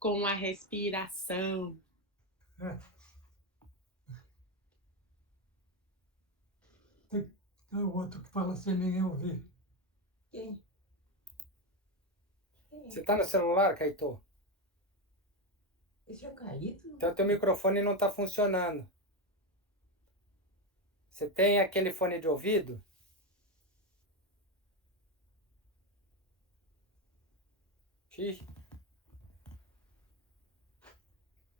com a respiração. Tem o outro que fala sem ninguém ouvir. Quem? Você tá no celular, Caetô? Esse é o Caíto? Então teu microfone não tá funcionando. Você tem aquele fone de ouvido? Ixi.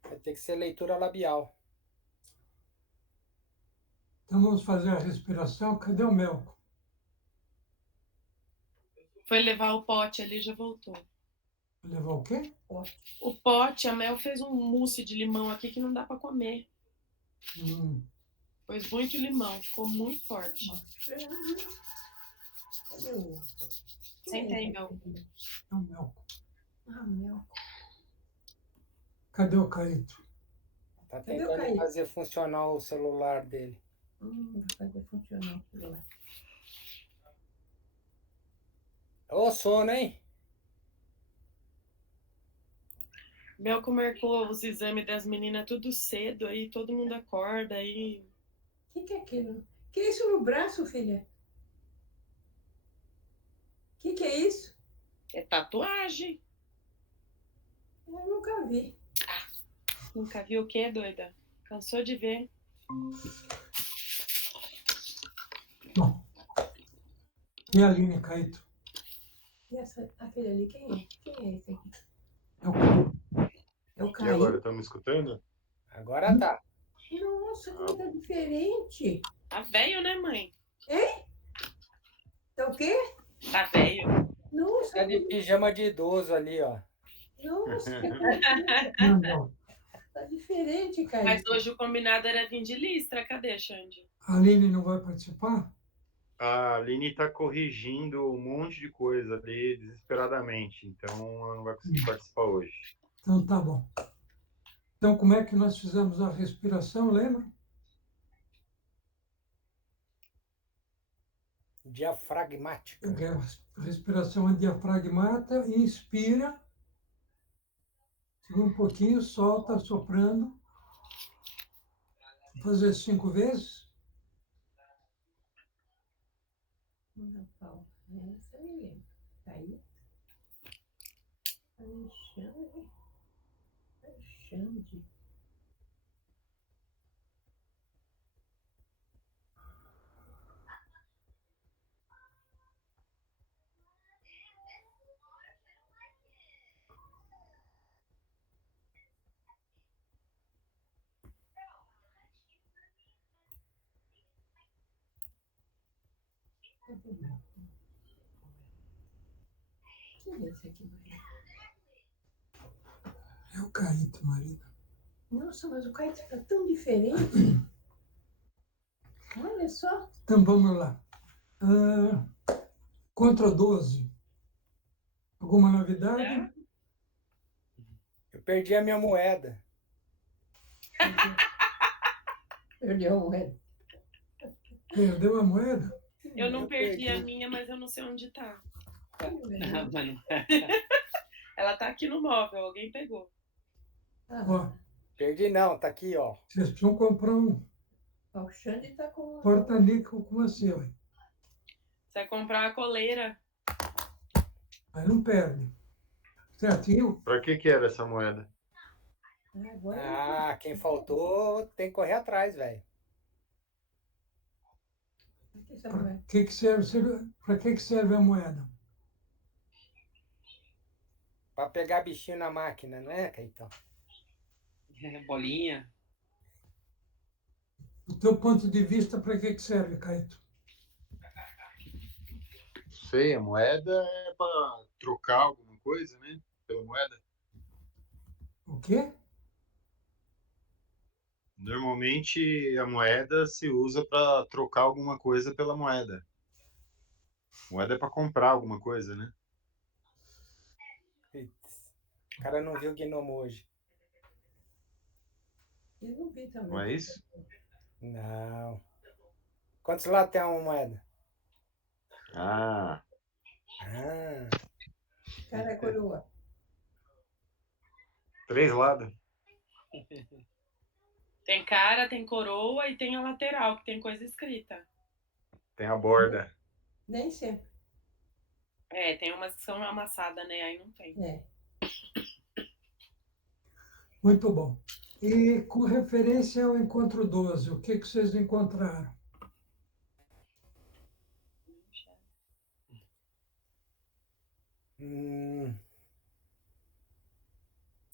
Vai ter que ser leitura labial. Então vamos fazer a respiração. Cadê o Melco? Foi levar o pote ali, já voltou. Levou o quê? O pote, a Mel fez um mousse de limão aqui que não dá pra comer. Pôs muito limão, ficou muito forte. Cadê o... Senta aí, Mel. É o Melco. Ah, Mel. Cadê o Caíto? Tá Cadê o tentando Caíto? fazer funcionar o celular dele. Vai fazer funcionar o celular. Ô, sono, hein? Melco marcou os exames das meninas tudo cedo, aí todo mundo acorda, aí... O que é aquilo? Que é isso no braço, filha? O que é isso? É tatuagem. Eu nunca vi. Nunca viu o quê, doida? Cansou de ver. Bom. E a Aline, Caíto? E aquele ali, quem é? Quem é esse aqui? É o Caíto. É o E agora, Caíto? estão me escutando? Agora tá. Nossa, como tá diferente. Tá velho, né, mãe? Tá o quê? Tá velho. Nossa, Tá de pijama de idoso ali, ó. nossa, Não. tá diferente, Mas Caíto. hoje o combinado era vir de Listra. Cadê, Xande? A Aline não vai participar? A Aline está corrigindo um monte de coisa ali desesperadamente, então ela não vai conseguir participar hoje. Então tá bom. Então como é que nós fizemos a respiração, lembra? Diafragmática. A respiração é diafragmata, inspira, segura um pouquinho, solta, soprando. Vou fazer 5 vezes. Essa eu me lembro. Caíto. Alexandre. Alexandre. Quem é esse aqui, Maria? É o Caíto, marido. Nossa, mas o Caíto está tão diferente. Olha só. Então vamos lá. Contra 12. Alguma novidade? Eu perdi a minha moeda. Perdeu a moeda. Perdeu a moeda? Eu não perdi a minha, mas eu não sei onde tá. Ela tá aqui no móvel, alguém pegou. Ó, Perdi não, tá aqui, ó. vocês precisam comprar um O Xande tá com... porta-níquel como assim, ó. Você vai comprar uma coleira. Aí não perde. Certinho? Para que era essa moeda? Agora Quem faltou tem que correr atrás, velho. Para que serve a moeda? Pra pegar bichinho na máquina, não é, Caetão? Bolinha. Do teu ponto de vista, para que serve, Caíto? Sei, a moeda é para trocar alguma coisa, né? Pela moeda. O quê? Normalmente a moeda se usa para trocar alguma coisa pela moeda. Moeda é para comprar alguma coisa, né? Putz, o cara não viu o gnomo hoje. eu não vi também. Não é isso? Não. Quantos lados tem uma moeda? Ah, Cara, coroa. 3 lados. Tem cara, tem coroa e tem a lateral, que tem coisa escrita. Tem a borda. Nem sempre. É, tem umas que são amassadas, né? Aí não tem. É. Muito bom. E com referência ao encontro 12, o que vocês encontraram?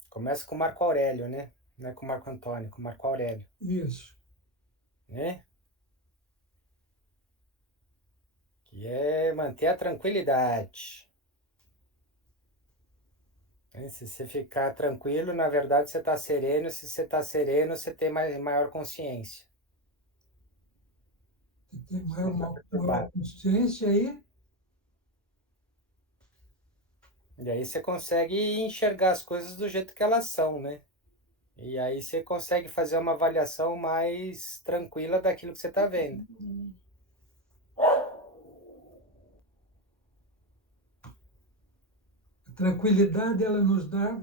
Começa com o Marco Aurélio, né? Não é com o Marco Antônio, com o Marco Aurélio, Isso. né? Que é manter a tranquilidade. Né? Se você ficar tranquilo, na verdade você está sereno. Se você está sereno, você tem maior consciência. Você tem Não tá maior perturbado. consciência aí? E aí você consegue enxergar as coisas do jeito que elas são, né? E aí você consegue fazer uma avaliação mais tranquila daquilo que você está vendo. A tranquilidade, ela nos dá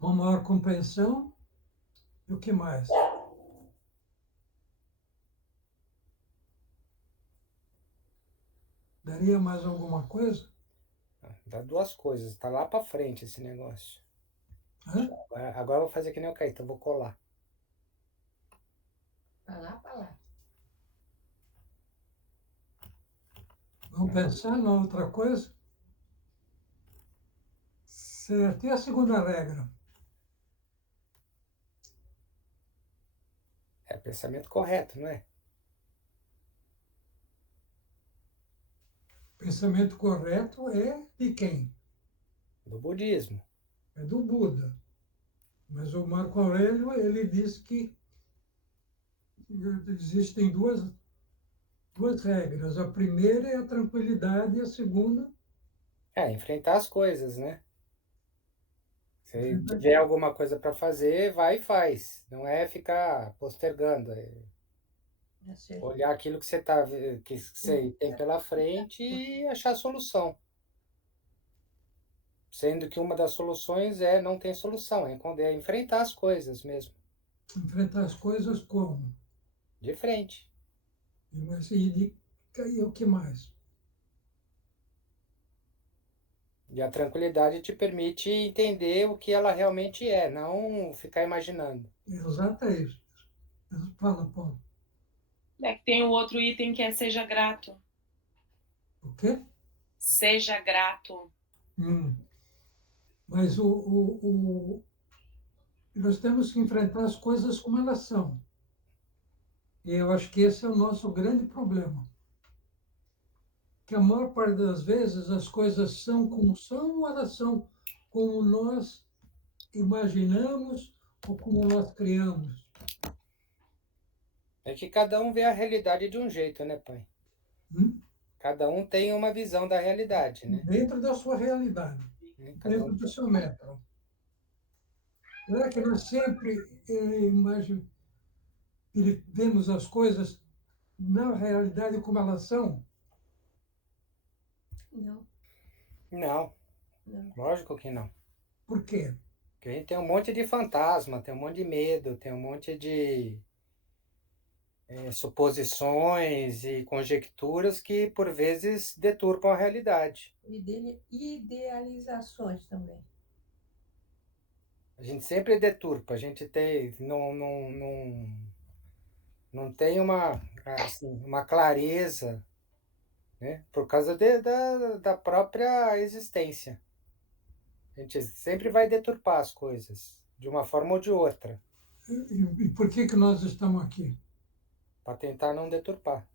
uma maior compreensão. E o que mais? Daria mais alguma coisa? Dá duas coisas, tá lá para frente esse negócio. Hã? Agora eu vou fazer que nem o Caetano, eu vou colar. Pra lá, pra lá. Vamos pensar na outra coisa? Certo. E a segunda regra? É pensamento correto, não é? Pensamento correto é de quem? Do budismo. É do Buda. Mas o Marco Aurélio, ele diz que existem duas regras. A primeira é a tranquilidade e a segunda É, enfrentar as coisas, né? Se enfrentar. tiver alguma coisa para fazer, vai e faz. Não é ficar postergando. É É certo. olhar aquilo que você tem pela frente e achar a solução. Sendo que uma das soluções não tem solução, é enfrentar as coisas mesmo, Enfrentar as coisas como? de frente. E o que mais? E a tranquilidade te permite entender o que ela realmente é, não ficar imaginando. Exato, é isso. Fala, Paulo. É que tem o outro item que é seja grato. O quê? Seja grato. Mas nós temos que enfrentar as coisas como elas são. E eu acho que esse é o nosso grande problema. Que a maior parte das vezes as coisas são como são, ou elas são como nós imaginamos ou como nós criamos. É que cada um vê a realidade de um jeito, né, pai? Hum? Cada um tem uma visão da realidade, né? Dentro da sua realidade, Cada dentro um... do seu método. Não é que nós sempre vemos as coisas na realidade como elas são? Não, Não, não. lógico que não. Por quê? Porque a gente tem um monte de fantasma, tem um monte de medo, tem um monte de suposições e conjecturas que, por vezes, deturpam a realidade. Idealizações também. A gente sempre deturpa, a gente não tem uma clareza, né? Por causa da própria existência. A gente sempre vai deturpar as coisas, de uma forma ou de outra, E por que que nós estamos aqui? para tentar não deturpar.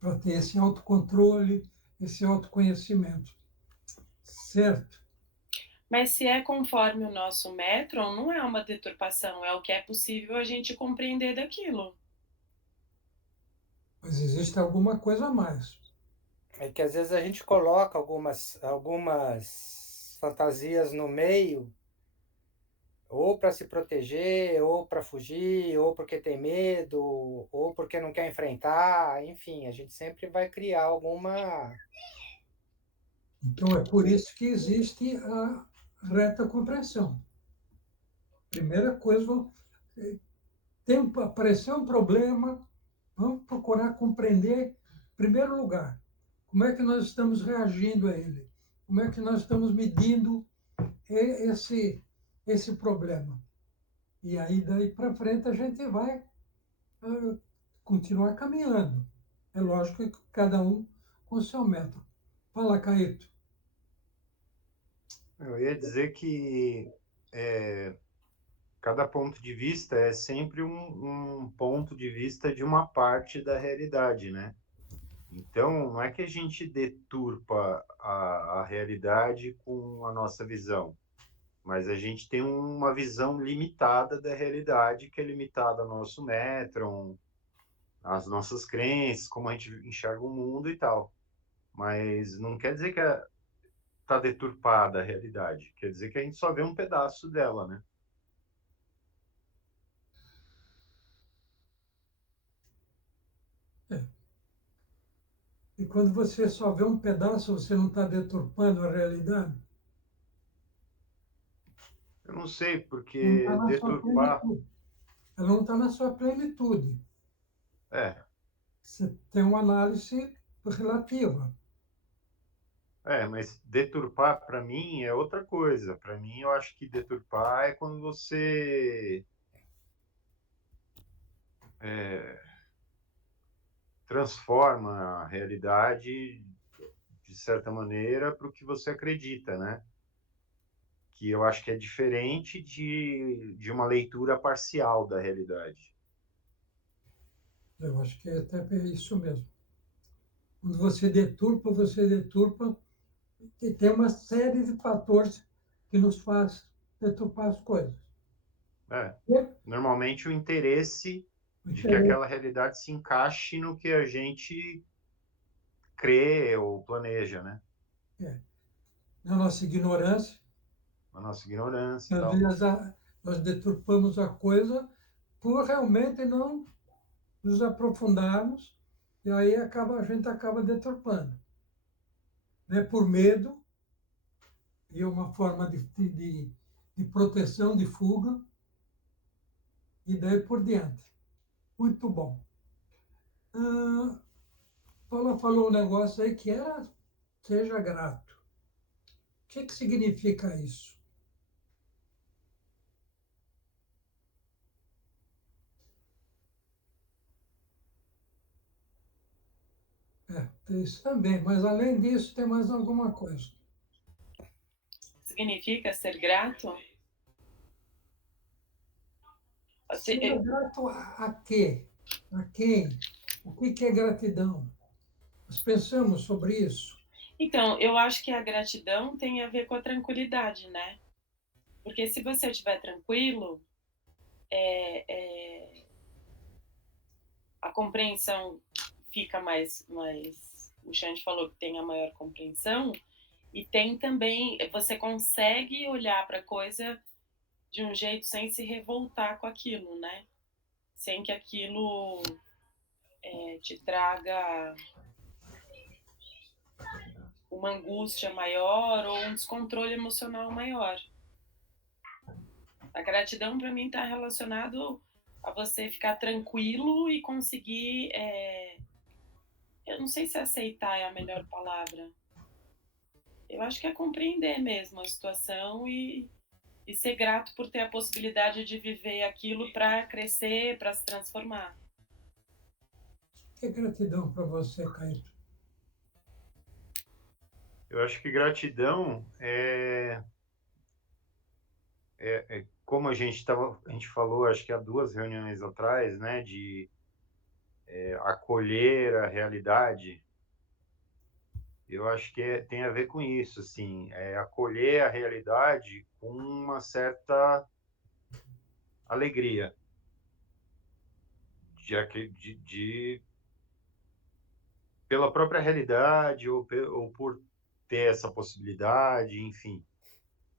Para ter esse autocontrole, esse autoconhecimento. Certo? Mas se é conforme o nosso métron, não é uma deturpação, é o que é possível a gente compreender daquilo. Mas existe alguma coisa a mais. É que às vezes a gente coloca algumas fantasias no meio, ou para se proteger, ou para fugir, ou porque tem medo, ou porque não quer enfrentar, enfim, a gente sempre vai criar Então, é por isso que existe a reta compreensão. Primeira coisa, apareceu um problema, vamos procurar compreender, em primeiro lugar, como é que nós estamos reagindo a ele, como é que nós estamos medindo esse problema. E aí, daí para frente, a gente vai continuar caminhando. É lógico que cada um com o seu método. Fala, Caíto. Eu ia dizer que cada ponto de vista é sempre um ponto de vista de uma parte da realidade, né? Então, não é que a gente deturpa a realidade com a nossa visão, mas a gente tem uma visão limitada da realidade, que é limitada ao nosso métron, às nossas crenças, como a gente enxerga o mundo e tal. Mas não quer dizer que está deturpada a realidade, quer dizer que a gente só vê um pedaço dela, né? E quando você só vê um pedaço, você não está deturpando a realidade? Eu não sei, Não está porque na sua deturpar. plenitude. Ela não está na sua plenitude. É, Você tem uma análise relativa. mas deturpar para mim é outra coisa. Para mim, eu acho que deturpar é quando você transforma a realidade de certa maneira para o que você acredita, né? Que eu acho que é diferente de uma leitura parcial da realidade. Eu acho que é até isso mesmo. Quando você deturpa, e tem uma série de fatores que nos faz deturpar as coisas. É, E normalmente o interesse o de que interesse aquela realidade se encaixe no que a gente crê ou planeja, né? na nossa ignorância, A nossa ignorância e às tal. vezes nós deturpamos a coisa por realmente não nos aprofundarmos, e aí a gente acaba deturpando. Né? Por medo, e é uma forma de proteção, de fuga, e daí por diante. Muito bom. Ah, Paula falou um negócio aí que era seja grato. O que significa isso? Tem isso também, mas além disso tem mais alguma coisa. Significa ser grato? Seja grato a quê? A quem? O que é gratidão? Nós pensamos sobre isso. Então, eu acho que a gratidão tem a ver com a tranquilidade, né? Porque se você estiver tranquilo, a compreensão fica mais. O Xande falou que tem a maior compreensão, e tem também. Você consegue olhar para a coisa de um jeito sem se revoltar com aquilo, né? Sem que aquilo te traga uma angústia maior ou um descontrole emocional maior. A gratidão para mim está relacionado a você ficar tranquilo e conseguir, eu não sei se aceitar é a melhor palavra. Eu acho que é compreender mesmo a situação e ser grato por ter a possibilidade de viver aquilo para crescer, para se transformar. O que é gratidão para você, Caíto? Eu acho que gratidão como a gente falou, acho que há 2 reuniões atrás, né, de acolher a realidade. Eu acho que tem a ver com isso, assim, acolher a realidade com uma certa alegria pela própria realidade ou por ter essa possibilidade, enfim.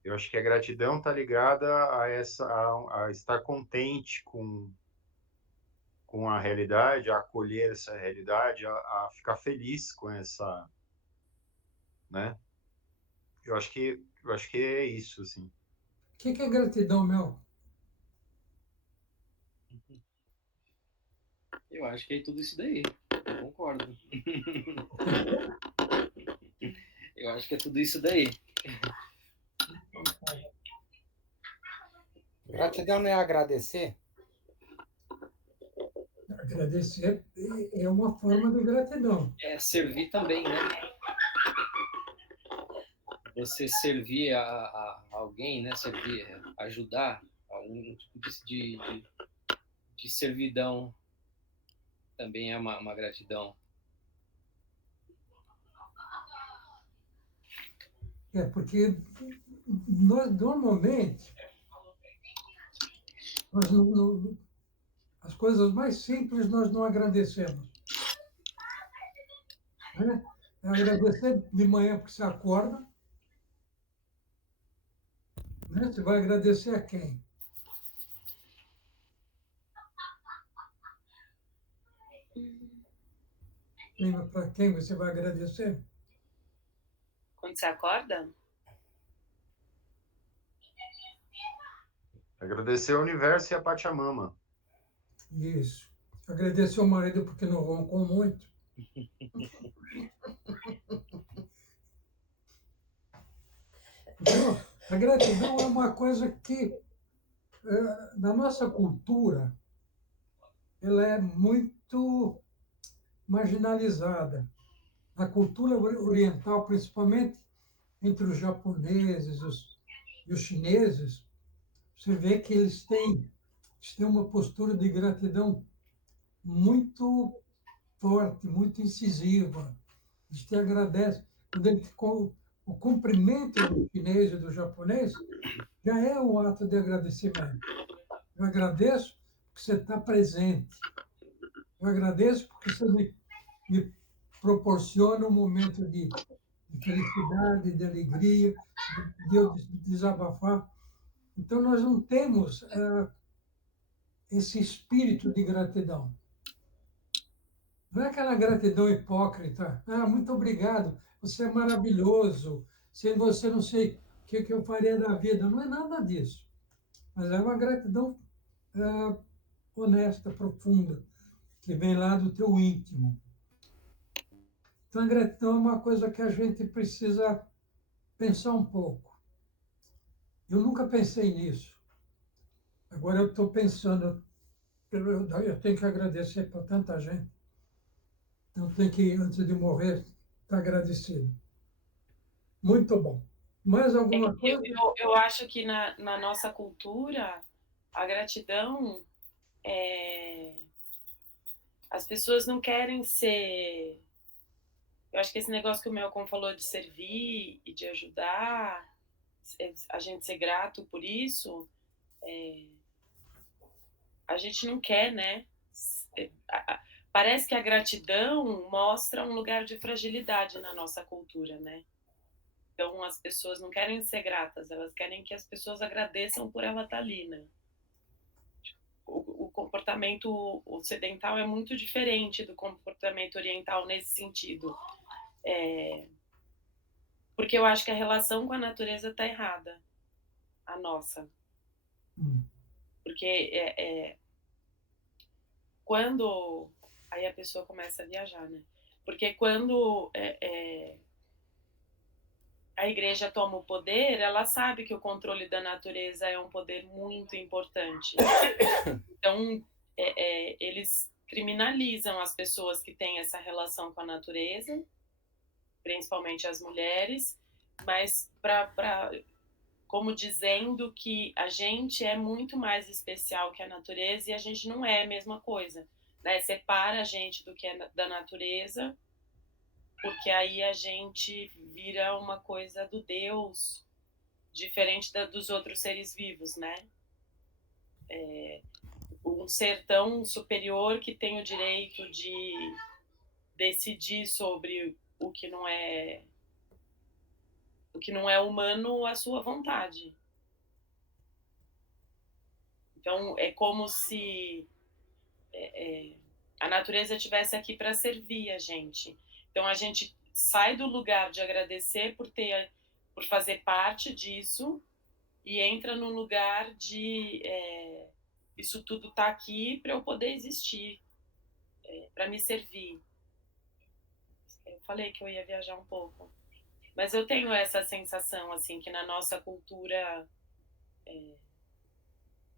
Eu acho que a gratidão está ligada a estar contente com a realidade, a acolher essa realidade, a ficar feliz com essa, né? eu acho que é isso, assim. O que é gratidão, Mel? Eu acho que é tudo isso daí. Eu concordo. Eu acho que é tudo isso daí. Gratidão não é agradecer? Agradecer é uma forma de gratidão. É servir também, né? Você servir a alguém, né? Servir, ajudar, algum tipo de servidão também é uma gratidão. Porque nós, normalmente, nós as coisas mais simples nós não agradecemos. Né? Agradecer de manhã porque você acorda. Né? Você vai agradecer a quem? Lembra para quem você vai agradecer? Quando você acorda? Agradecer ao universo e a Pachamama. Isso. Agradecer ao marido porque não roncou muito. Então, a gratidão é uma coisa que, na nossa cultura, ela é muito marginalizada. Na cultura oriental, principalmente entre os japoneses e os chineses, você vê que eles têm uma postura de gratidão muito forte, muito incisiva. Eles te agradecem. O cumprimento do chinês e do japonês já é um ato de agradecimento. Eu agradeço porque você está presente. Eu agradeço porque você me proporciona um momento de felicidade, de alegria, de eu desabafar. Então, nós não temos esse espírito de gratidão. Não é aquela gratidão hipócrita. Ah, muito obrigado, você é maravilhoso. Sem você, não sei o que eu faria da vida. Não é nada disso. Mas é uma gratidão honesta, profunda, que vem lá do teu íntimo. Então, a gratidão é uma coisa que a gente precisa pensar um pouco. Eu nunca pensei nisso. Agora eu estou pensando, eu tenho que agradecer para tanta gente. Eu tenho que, antes de morrer, estar agradecido. Muito bom. Mais alguma coisa? Eu acho que na nossa cultura, a gratidão as pessoas não querem ser. Eu acho que esse negócio que o Melcom falou de servir e de ajudar, a gente ser grato por isso, a gente não quer, né? Parece que a gratidão mostra um lugar de fragilidade na nossa cultura, né? Então as pessoas não querem ser gratas, elas querem que as pessoas agradeçam por ela estar ali, né? O comportamento ocidental é muito diferente do comportamento oriental nesse sentido. Porque eu acho que a relação com a natureza está errada, a nossa. Porque quando... Aí a pessoa começa a viajar, né? Porque quando a igreja toma o poder, ela sabe que o controle da natureza é um poder muito importante. Então, eles criminalizam as pessoas que têm essa relação com a natureza, principalmente as mulheres, mas como dizendo que a gente é muito mais especial que a natureza e a gente não é a mesma coisa, né? Separa a gente do que é da natureza, porque aí a gente vira uma coisa do Deus, diferente dos outros seres vivos, né? Um ser tão superior que tem o direito de decidir sobre o que não é humano à sua vontade. Então é como se a natureza estivesse aqui para servir a gente. Então a gente sai do lugar de agradecer por ter por fazer parte disso e entra no lugar de isso tudo tá aqui para eu poder existir, para me servir. Eu falei que eu ia viajar um pouco, mas eu tenho essa sensação assim que na nossa cultura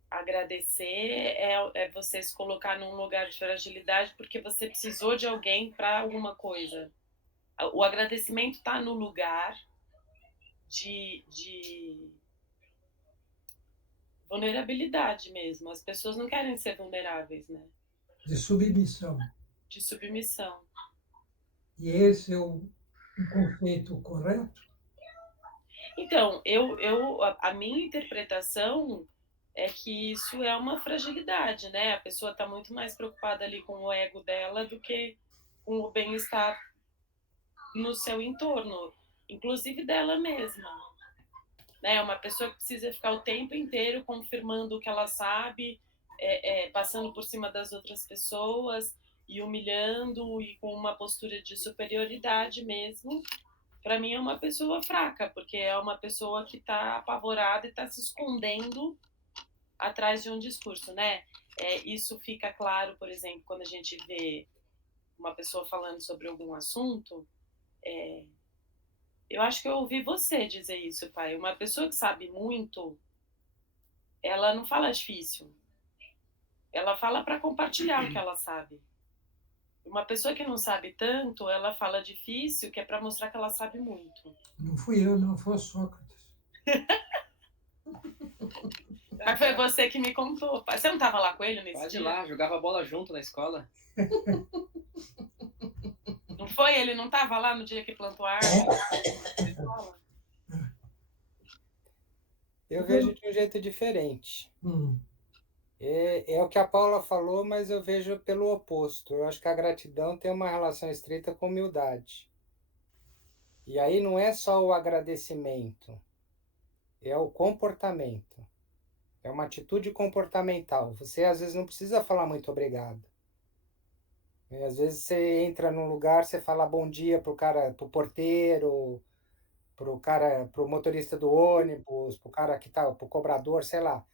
agradecer é você se colocar num lugar de fragilidade porque você precisou de alguém para alguma coisa. O agradecimento está no lugar de vulnerabilidade mesmo. As pessoas não querem ser vulneráveis, né? De submissão. De submissão. E esse é um conceito correto? Então, a minha interpretação é que isso é uma fragilidade, né? A pessoa está muito mais preocupada ali com o ego dela do que com o bem-estar no seu entorno, inclusive dela mesma. Né? Uma pessoa que precisa ficar o tempo inteiro confirmando o que ela sabe, passando por cima das outras pessoas e humilhando e com uma postura de superioridade mesmo. Para mim é uma pessoa fraca, porque é uma pessoa que está apavorada e está se escondendo atrás de um discurso, né? Isso fica claro, por exemplo, quando a gente vê uma pessoa falando sobre algum assunto. Eu acho que eu ouvi você dizer isso, pai. Uma pessoa que sabe muito, ela não fala difícil. Ela fala para compartilhar o que ela sabe. Uma pessoa que não sabe tanto, ela fala difícil, que é para mostrar que ela sabe muito. Não fui eu, não, foi o Sócrates. Mas foi você que me contou. Você não estava lá com ele nesse Pode dia? ir lá, jogava bola junto na escola. Não foi? Ele não estava lá no dia que plantou a árvore na escola? Eu vejo de um jeito diferente. Hum. É o que a Paula falou, mas eu vejo pelo oposto. Eu acho que a gratidão tem uma relação estreita com humildade. E aí não é só o agradecimento, é o comportamento. É uma atitude comportamental. Você às vezes não precisa falar muito obrigado. Às vezes você entra num lugar, você fala bom dia pro cara, pro porteiro, pro cara, pro motorista do ônibus, pro cara que tá, pro cobrador, sei lá.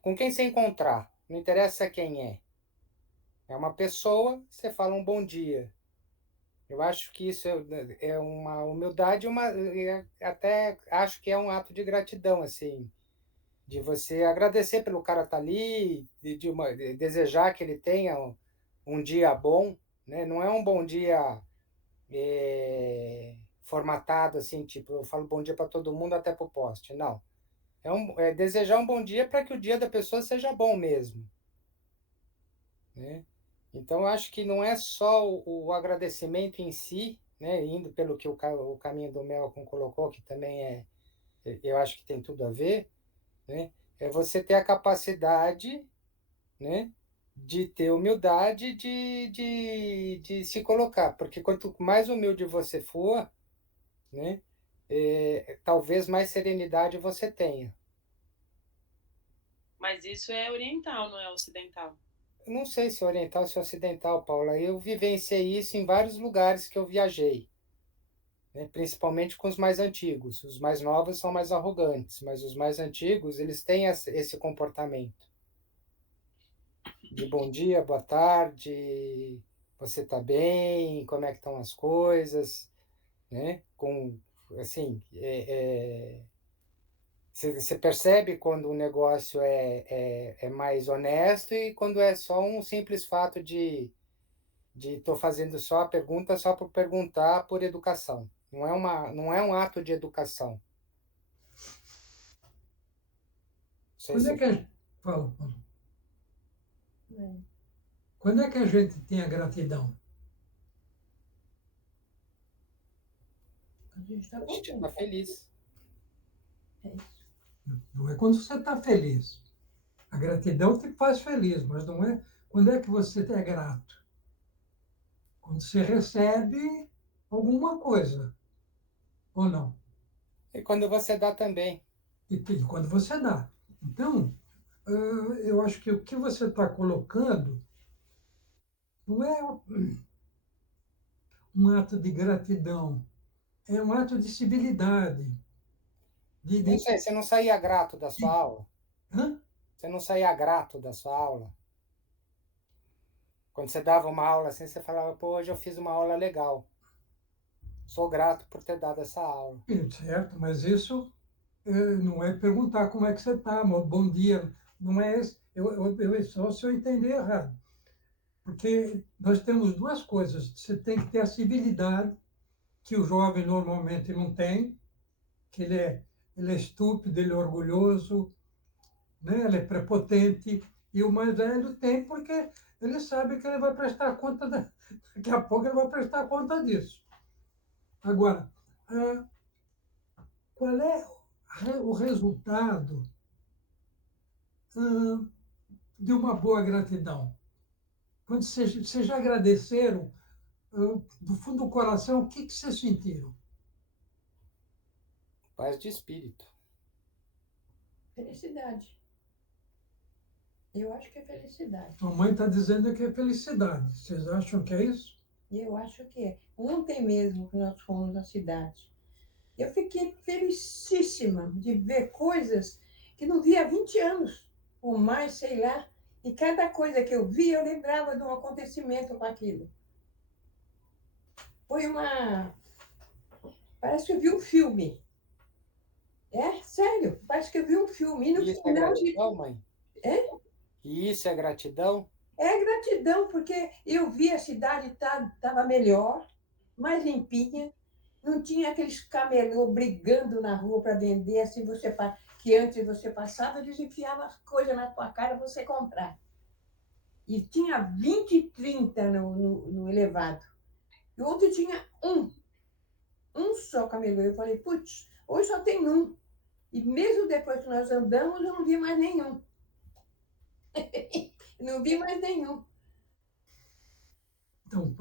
Com quem você encontrar, não interessa quem é. É uma pessoa, você fala um bom dia. Eu acho que isso é uma humildade, até acho que é um ato de gratidão, assim, de você agradecer pelo cara estar ali, de desejar que ele tenha um dia bom, né? Não é um bom dia formatado, assim, tipo, eu falo bom dia para todo mundo até para o poste. Não. É desejar um bom dia para que o dia da pessoa seja bom mesmo, né? Então, eu acho que não é só o agradecimento em si, né? Indo pelo que o caminho do Malcolm colocou, que também eu acho que tem tudo a ver, né? É você ter a capacidade, né? De ter humildade de se colocar, porque quanto mais humilde você for, né? Talvez mais serenidade você tenha. Mas isso é oriental, não é ocidental. Eu não sei se oriental ou se ocidental, Paula. Eu vivenciei isso em vários lugares que eu viajei, né? Principalmente com os mais antigos. Os mais novos são mais arrogantes, mas os mais antigos, eles têm esse comportamento de bom dia, boa tarde, você está bem, como é que estão as coisas, né? Assim, você percebe quando o negócio é mais honesto e quando é só um simples fato de estou fazendo só a pergunta só por perguntar por educação. Não é um ato de educação. Não sei Quando se é que a... Fala, Paulo. É. Quando é que a gente tem a gratidão? A gente está a gente contente. está feliz. É isso. Não é quando você está feliz. A gratidão te faz feliz, mas não é quando é que você é grato. Quando você recebe alguma coisa, ou não. E quando você dá também. E quando você dá. Então, eu acho que o que você está colocando não é um ato de gratidão, é um ato de civilidade. Não sei, você não saía grato da sua aula? Hã? Você não saía grato da sua aula? Quando você dava uma aula assim, você falava, pô, hoje eu fiz uma aula legal. Sou grato por ter dado essa aula. Certo, mas isso não é perguntar como é que você está, bom dia. Não é esse. É só se eu entender errado. Porque nós temos duas coisas. Você tem que ter a civilidade, que o jovem normalmente não tem, que ele é estúpido, ele é orgulhoso, né? Ele é prepotente. E o mais velho tem porque ele sabe que ele vai prestar conta, daqui a pouco ele vai prestar conta disso. Agora, qual é o resultado de uma boa gratidão? Quando vocês já agradeceram, do fundo do coração, o que vocês sentiram? Paz de espírito. Felicidade. Eu acho que é felicidade. A mãe está dizendo que é felicidade. Vocês acham que é isso? Eu acho que é. Ontem mesmo que nós fomos na cidade, eu fiquei felicíssima de ver coisas que não via há 20 anos, ou mais, sei lá. E cada coisa que eu via, eu lembrava de um acontecimento com aquilo. Foi uma... Parece que eu vi um filme. É, sério, parece que eu vi um filme. E no Isso é final gratidão, mãe? É? E isso é gratidão? É gratidão, porque eu vi a cidade estava melhor, mais limpinha, não tinha aqueles camelô brigando na rua para vender, assim que antes você passava, eles enfiavam as coisas na tua cara para você comprar. E tinha 20, 30 no elevado. E ontem tinha um só camelô. Eu falei, putz, hoje só tem um. E mesmo depois que nós andamos, eu não vi mais nenhum. Não vi mais nenhum. Então,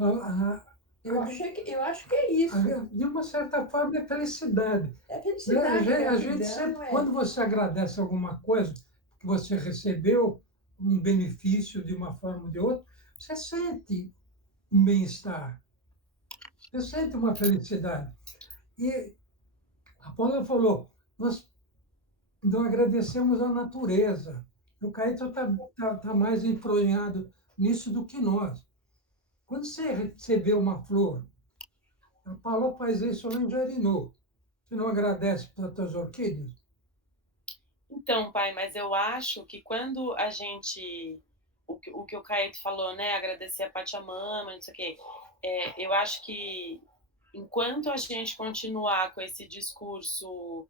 Eu acho que é isso. de uma certa forma, é felicidade. É felicidade, A gente sempre, quando você agradece alguma coisa que você recebeu, um benefício de uma forma ou de outra, você sente um bem-estar, você sente uma felicidade. E a Paula falou, nós não agradecemos a natureza. O Caetano está mais enfronhado nisso do que nós. Quando você recebeu uma flor, a Paula faz isso lá em Jarinu. Você não agradece para as tuas orquídeas? Então, pai, mas eu acho que quando a gente. O que o Caíto falou, né? Agradecer a Pachamama, não sei o quê. Eu acho que enquanto a gente continuar com esse discurso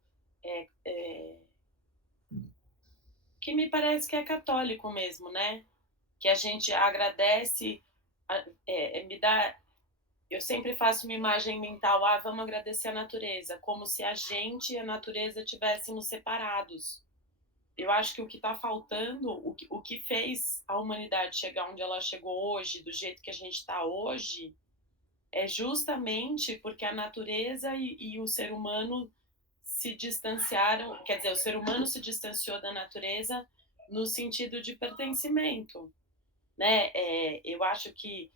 que me parece que é católico mesmo, né? Que a gente agradece, me dá. Eu sempre faço uma imagem mental, vamos agradecer a natureza, como se a gente e a natureza estivéssemos separados. Eu acho que o que está faltando, o que fez a humanidade chegar onde ela chegou hoje, do jeito que a gente está hoje, é justamente porque a natureza e o ser humano se distanciaram, quer dizer, o ser humano se distanciou da natureza no sentido de pertencimento, né? Eu acho que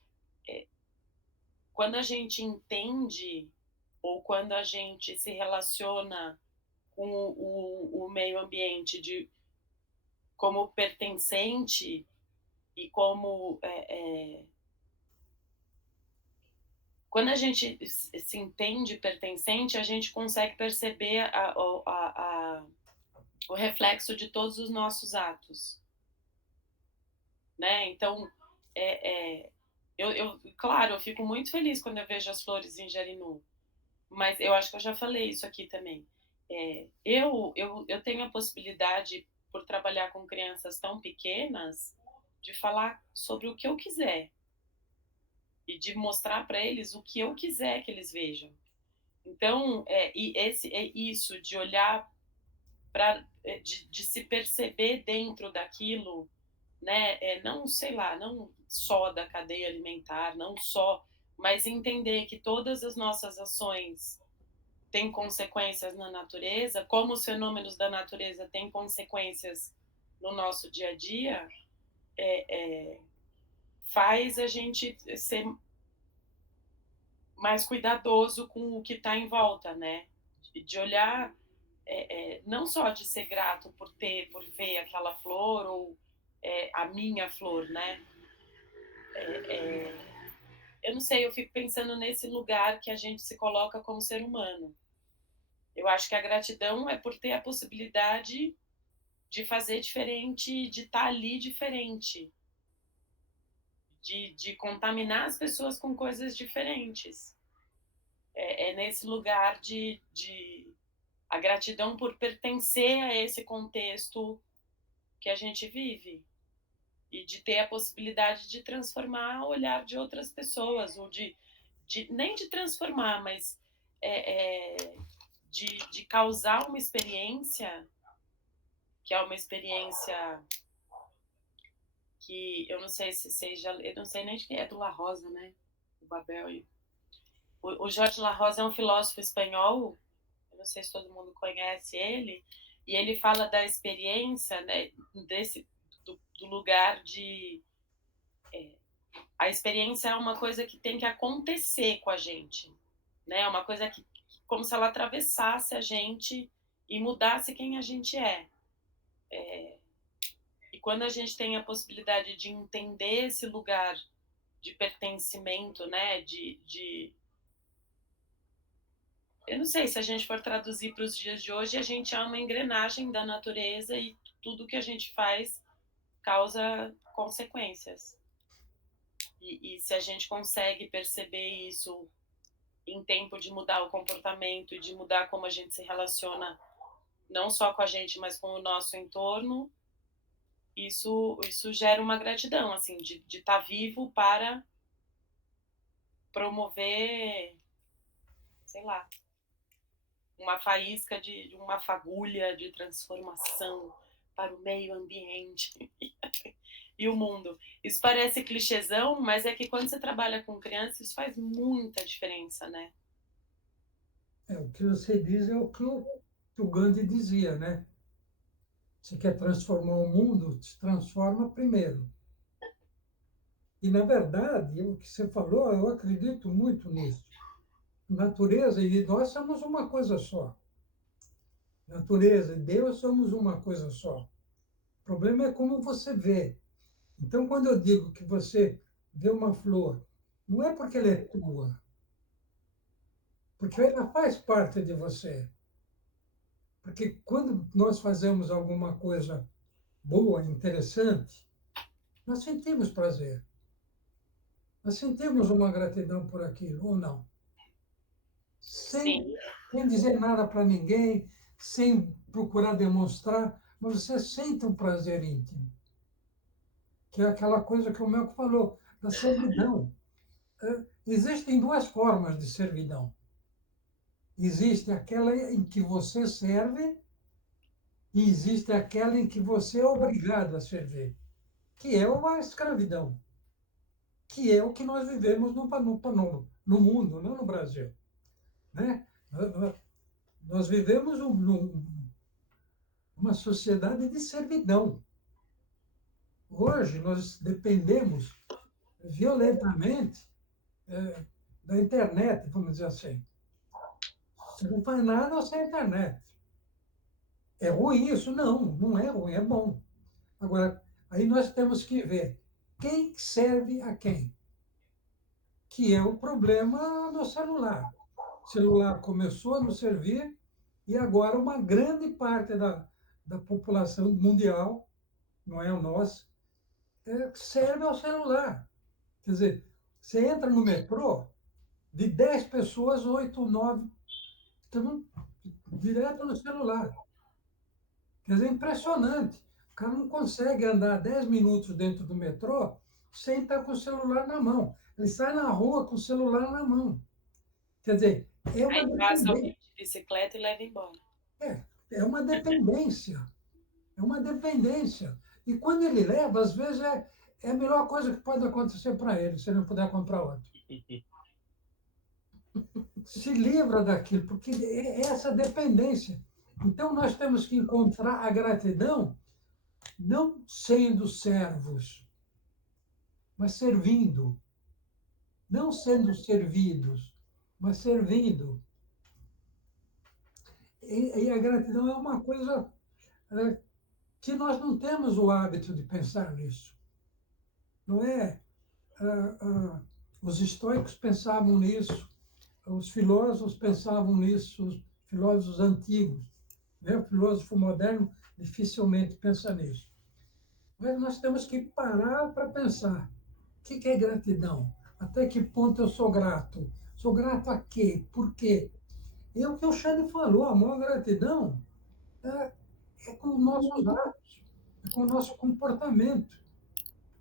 quando a gente entende ou quando a gente se relaciona com o meio ambiente como pertencente e como quando a gente se entende pertencente, a gente consegue perceber o reflexo de todos os nossos atos, né? Então, claro, eu fico muito feliz quando eu vejo as flores em Jarinu, mas eu acho que eu já falei isso aqui também. Eu tenho a possibilidade, por trabalhar com crianças tão pequenas, de falar sobre o que eu quiser e de mostrar para eles o que eu quiser que eles vejam. Então, isso de olhar para, de se perceber dentro daquilo, né? Não, sei lá, não só da cadeia alimentar, não só, mas entender que todas as nossas ações têm consequências na natureza, como os fenômenos da natureza têm consequências no nosso dia a dia, faz a gente ser mais cuidadoso com o que está em volta, né? De olhar não só de ser grato por ver aquela flor ou a minha flor, né? Eu não sei, eu fico pensando nesse lugar que a gente se coloca como ser humano. Eu acho que a gratidão é por ter a possibilidade de fazer diferente, de estar ali diferente, de contaminar as pessoas com coisas diferentes. É nesse lugar de a gratidão por pertencer a esse contexto que a gente vive e de ter a possibilidade de transformar o olhar de outras pessoas, ou nem de transformar, mas de causar uma experiência que é uma experiência que eu não sei se seja, eu não sei nem de quem é, do La Rosa, né? O Babel. O Jorge La Rosa é um filósofo espanhol, eu não sei se todo mundo conhece ele, e ele fala da experiência, né, do lugar de a experiência é uma coisa que tem que acontecer com a gente, né? É uma coisa que como se ela atravessasse a gente e mudasse quem a gente é. E quando a gente tem a possibilidade de entender esse lugar de pertencimento, né? Eu não sei se a gente for traduzir para os dias de hoje, a gente é uma engrenagem da natureza e tudo que a gente faz causa consequências. E se a gente consegue perceber isso em tempo de mudar o comportamento e de mudar como a gente se relaciona, não só com a gente, mas com o nosso entorno, isso gera uma gratidão, assim, de estar vivo para promover, sei lá, uma faísca de uma fagulha de transformação para o meio ambiente e o mundo. Isso parece clichêzão, mas é que quando você trabalha com criança, isso faz muita diferença, né? O que você diz é o que o Gandhi dizia, né? Se quer transformar o mundo, se transforma primeiro. E, na verdade, o que você falou, eu acredito muito nisso. Natureza e nós somos uma coisa só. Natureza e Deus somos uma coisa só. O problema é como você vê. Então, quando eu digo que você vê uma flor, não é porque ela é tua, porque ela faz parte de você. Porque quando nós fazemos alguma coisa boa, interessante, nós sentimos prazer. Nós sentimos uma gratidão por aquilo, ou não? Sem, Sim. sem dizer nada para ninguém, sem procurar demonstrar, mas você sente um prazer íntimo. Que é aquela coisa que o Melco falou, da servidão. Existem duas formas de servidão. Existe aquela em que você serve e existe aquela em que você é obrigado a servir, que é uma escravidão, que é o que nós vivemos no mundo, não no Brasil. Né? Nós vivemos uma sociedade de servidão. Hoje, nós dependemos violentamente da internet, vamos dizer assim. Você não faz nada sem a internet. É ruim isso? Não, não é ruim, é bom. Agora, aí nós temos que ver quem serve a quem, que é o problema no celular. O celular começou a nos servir e agora uma grande parte da população mundial, não é o nosso, serve ao celular. Quer dizer, você entra no metrô, de 10 pessoas, 8 ou 9 estão direto no celular. Quer dizer, é impressionante. O cara não consegue andar 10 minutos dentro do metrô sem estar com o celular na mão. Ele sai na rua com o celular na mão. Quer dizer, é uma Aí passa dependência. alguém de bicicleta e leva embora. É uma dependência. É uma dependência. E quando ele leva, às vezes é a melhor coisa que pode acontecer para ele, se ele não puder comprar outro. Se livra daquilo, porque é essa dependência. Então, nós temos que encontrar a gratidão não sendo servos, mas servindo. Não sendo servidos, mas servindo. E a gratidão é uma coisa que nós não temos o hábito de pensar nisso. Não é? Os estoicos pensavam nisso, os filósofos pensavam nisso, os filósofos antigos. Né? O filósofo moderno dificilmente pensa nisso. Mas nós temos que parar para pensar. O que é gratidão? Até que ponto eu sou grato? Sou grato a quê? Por quê? E é o que o Shane falou, a maior gratidão é com os nossos atos, é com o nosso comportamento.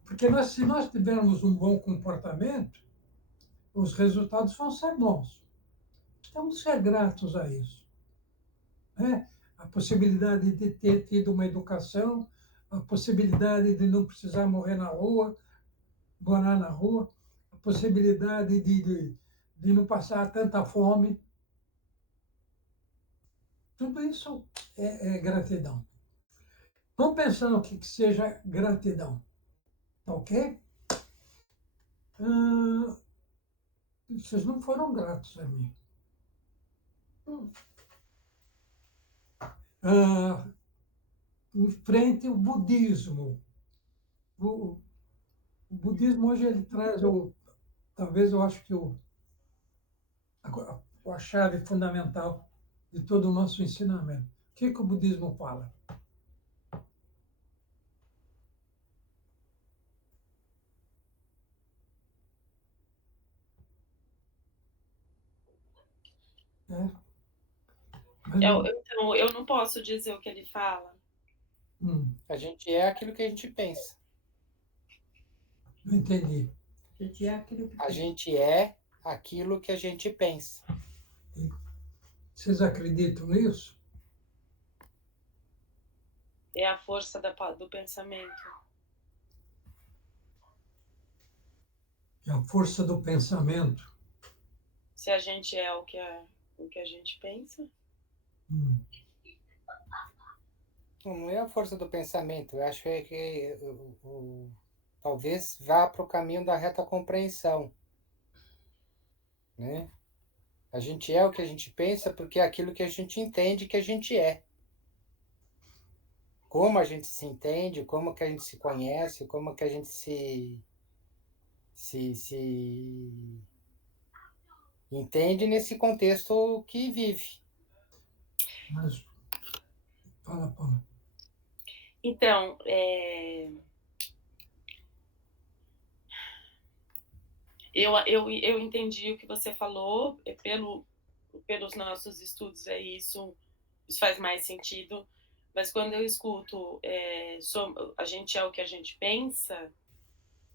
Porque se nós tivermos um bom comportamento, os resultados vão ser bons. Temos que ser gratos a isso. Né? A possibilidade de ter tido uma educação, a possibilidade de não precisar morrer na rua, morar na rua, a possibilidade de não passar tanta fome. Tudo isso é gratidão. Vamos pensar no que seja gratidão. Tá ok? Vocês não foram gratos a mim. Em frente ao budismo. O budismo hoje ele traz, talvez eu acho que a chave fundamental de todo o nosso ensinamento. O que o budismo fala? Então, eu não posso dizer o que ele fala. A gente é aquilo que a gente pensa. Não entendi. A gente é aquilo que a gente pensa. Vocês acreditam nisso? É a força do pensamento. É a força do pensamento. Se a gente é o que a gente pensa. Não é a força do pensamento. Eu acho que talvez vá para o caminho da reta compreensão. Né? A gente é o que a gente pensa porque é aquilo que a gente entende que a gente é. Como a gente se entende, como que a gente se conhece, como que a gente se entende nesse contexto que vive. Mas, fala, Paula. Então, eu entendi o que você falou, pelos nossos estudos isso faz mais sentido, mas quando eu escuto a gente é o que a gente pensa,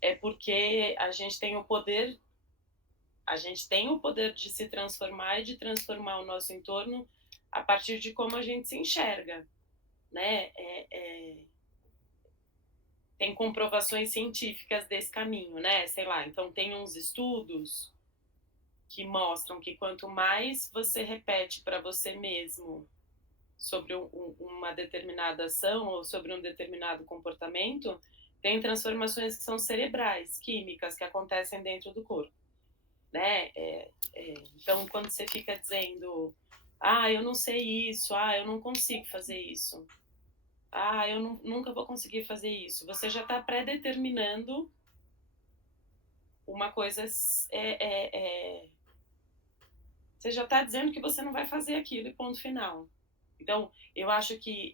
é porque a gente tem o poder de se transformar e de transformar o nosso entorno a partir de como a gente se enxerga, né? Tem comprovações científicas desse caminho, né? Sei lá, então tem uns estudos que mostram que quanto mais você repete para você mesmo sobre uma determinada ação ou sobre um determinado comportamento, tem transformações que são cerebrais, químicas, que acontecem dentro do corpo, né? Então, quando você fica dizendo, eu não sei isso, eu não consigo fazer isso, eu nunca vou conseguir fazer isso, você já está pré-determinando uma coisa, você já está dizendo que você não vai fazer aquilo e ponto final. Então, eu acho que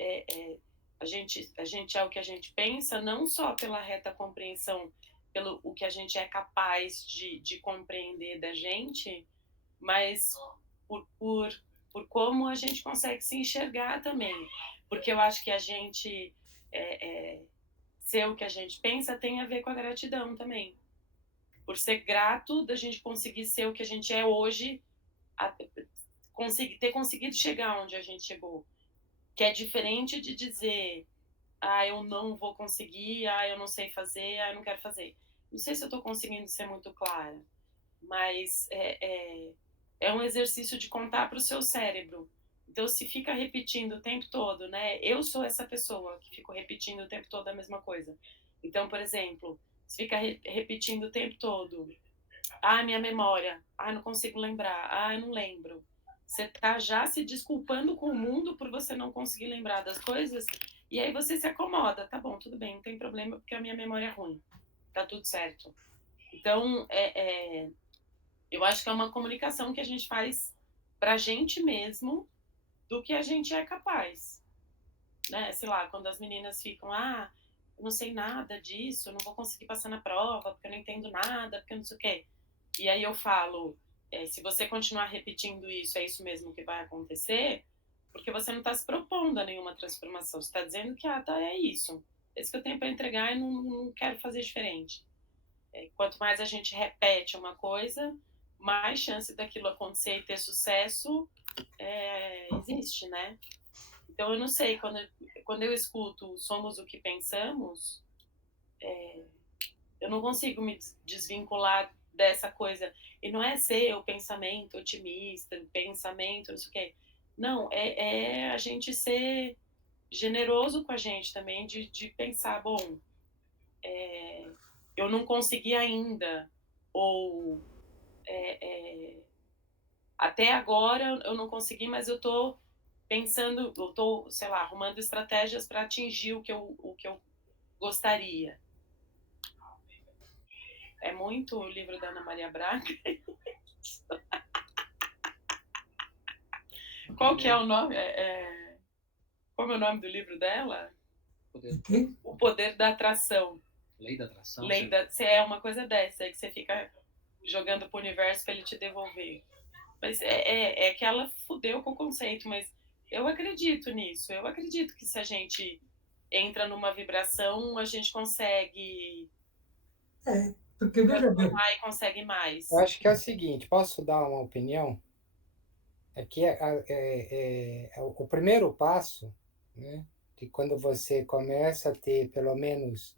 a gente é o que a gente pensa, não só pela reta compreensão, pelo o que a gente é capaz de compreender da gente, mas por como a gente consegue se enxergar também. Porque eu acho que a gente ser o que a gente pensa tem a ver com a gratidão também. Por ser grato da gente conseguir ser o que a gente é hoje, ter conseguido chegar onde a gente chegou. Que é diferente de dizer, eu não vou conseguir, eu não sei fazer, eu não quero fazer. Não sei se eu estou conseguindo ser muito clara, mas é um exercício de contar para o seu cérebro. Então, se fica repetindo o tempo todo, né? Eu sou essa pessoa que fico repetindo o tempo todo a mesma coisa. Então, por exemplo, se fica repetindo o tempo todo, minha memória, não consigo lembrar, eu não lembro. você tá já se desculpando com o mundo por você não conseguir lembrar das coisas, e aí você se acomoda, tá bom, tudo bem, não tem problema, porque a minha memória é ruim, tá tudo certo. Então, eu acho que é uma comunicação que a gente faz pra gente mesmo do que a gente é capaz, né? Sei lá, quando as meninas ficam, eu não sei nada disso, eu não vou conseguir passar na prova, porque eu não entendo nada, porque eu não sei o quê. E aí eu falo, se você continuar repetindo isso, é isso mesmo que vai acontecer, porque você não está se propondo a nenhuma transformação. Você está dizendo que, é isso. É isso que eu tenho para entregar e não quero fazer diferente. Quanto mais a gente repete uma coisa, mais chance daquilo acontecer e ter sucesso existe, né? Então, eu não sei, quando eu escuto somos o que pensamos, eu não consigo me desvincular dessa coisa. E não é ser o pensamento otimista, o pensamento, não sei o quê. Não, é a gente ser generoso com a gente também, de pensar, bom, eu não consegui ainda, ou até agora eu não consegui, mas eu tô pensando, eu tô, sei lá, arrumando estratégias para atingir o que eu gostaria. É muito o livro da Ana Maria Braga. Qual que é o nome? Como é o nome do livro dela? Quem? O Poder da Atração. Lei da atração. É uma coisa dessa, que você fica jogando pro universo para ele te devolver. Mas é que ela fudeu com o conceito, mas eu acredito nisso. Eu acredito que se a gente entra numa vibração, a gente consegue Porque veja bem, transformar e consegue mais. Eu acho que é o seguinte, posso dar uma opinião? É que o primeiro passo, né, de quando você começa a ter pelo menos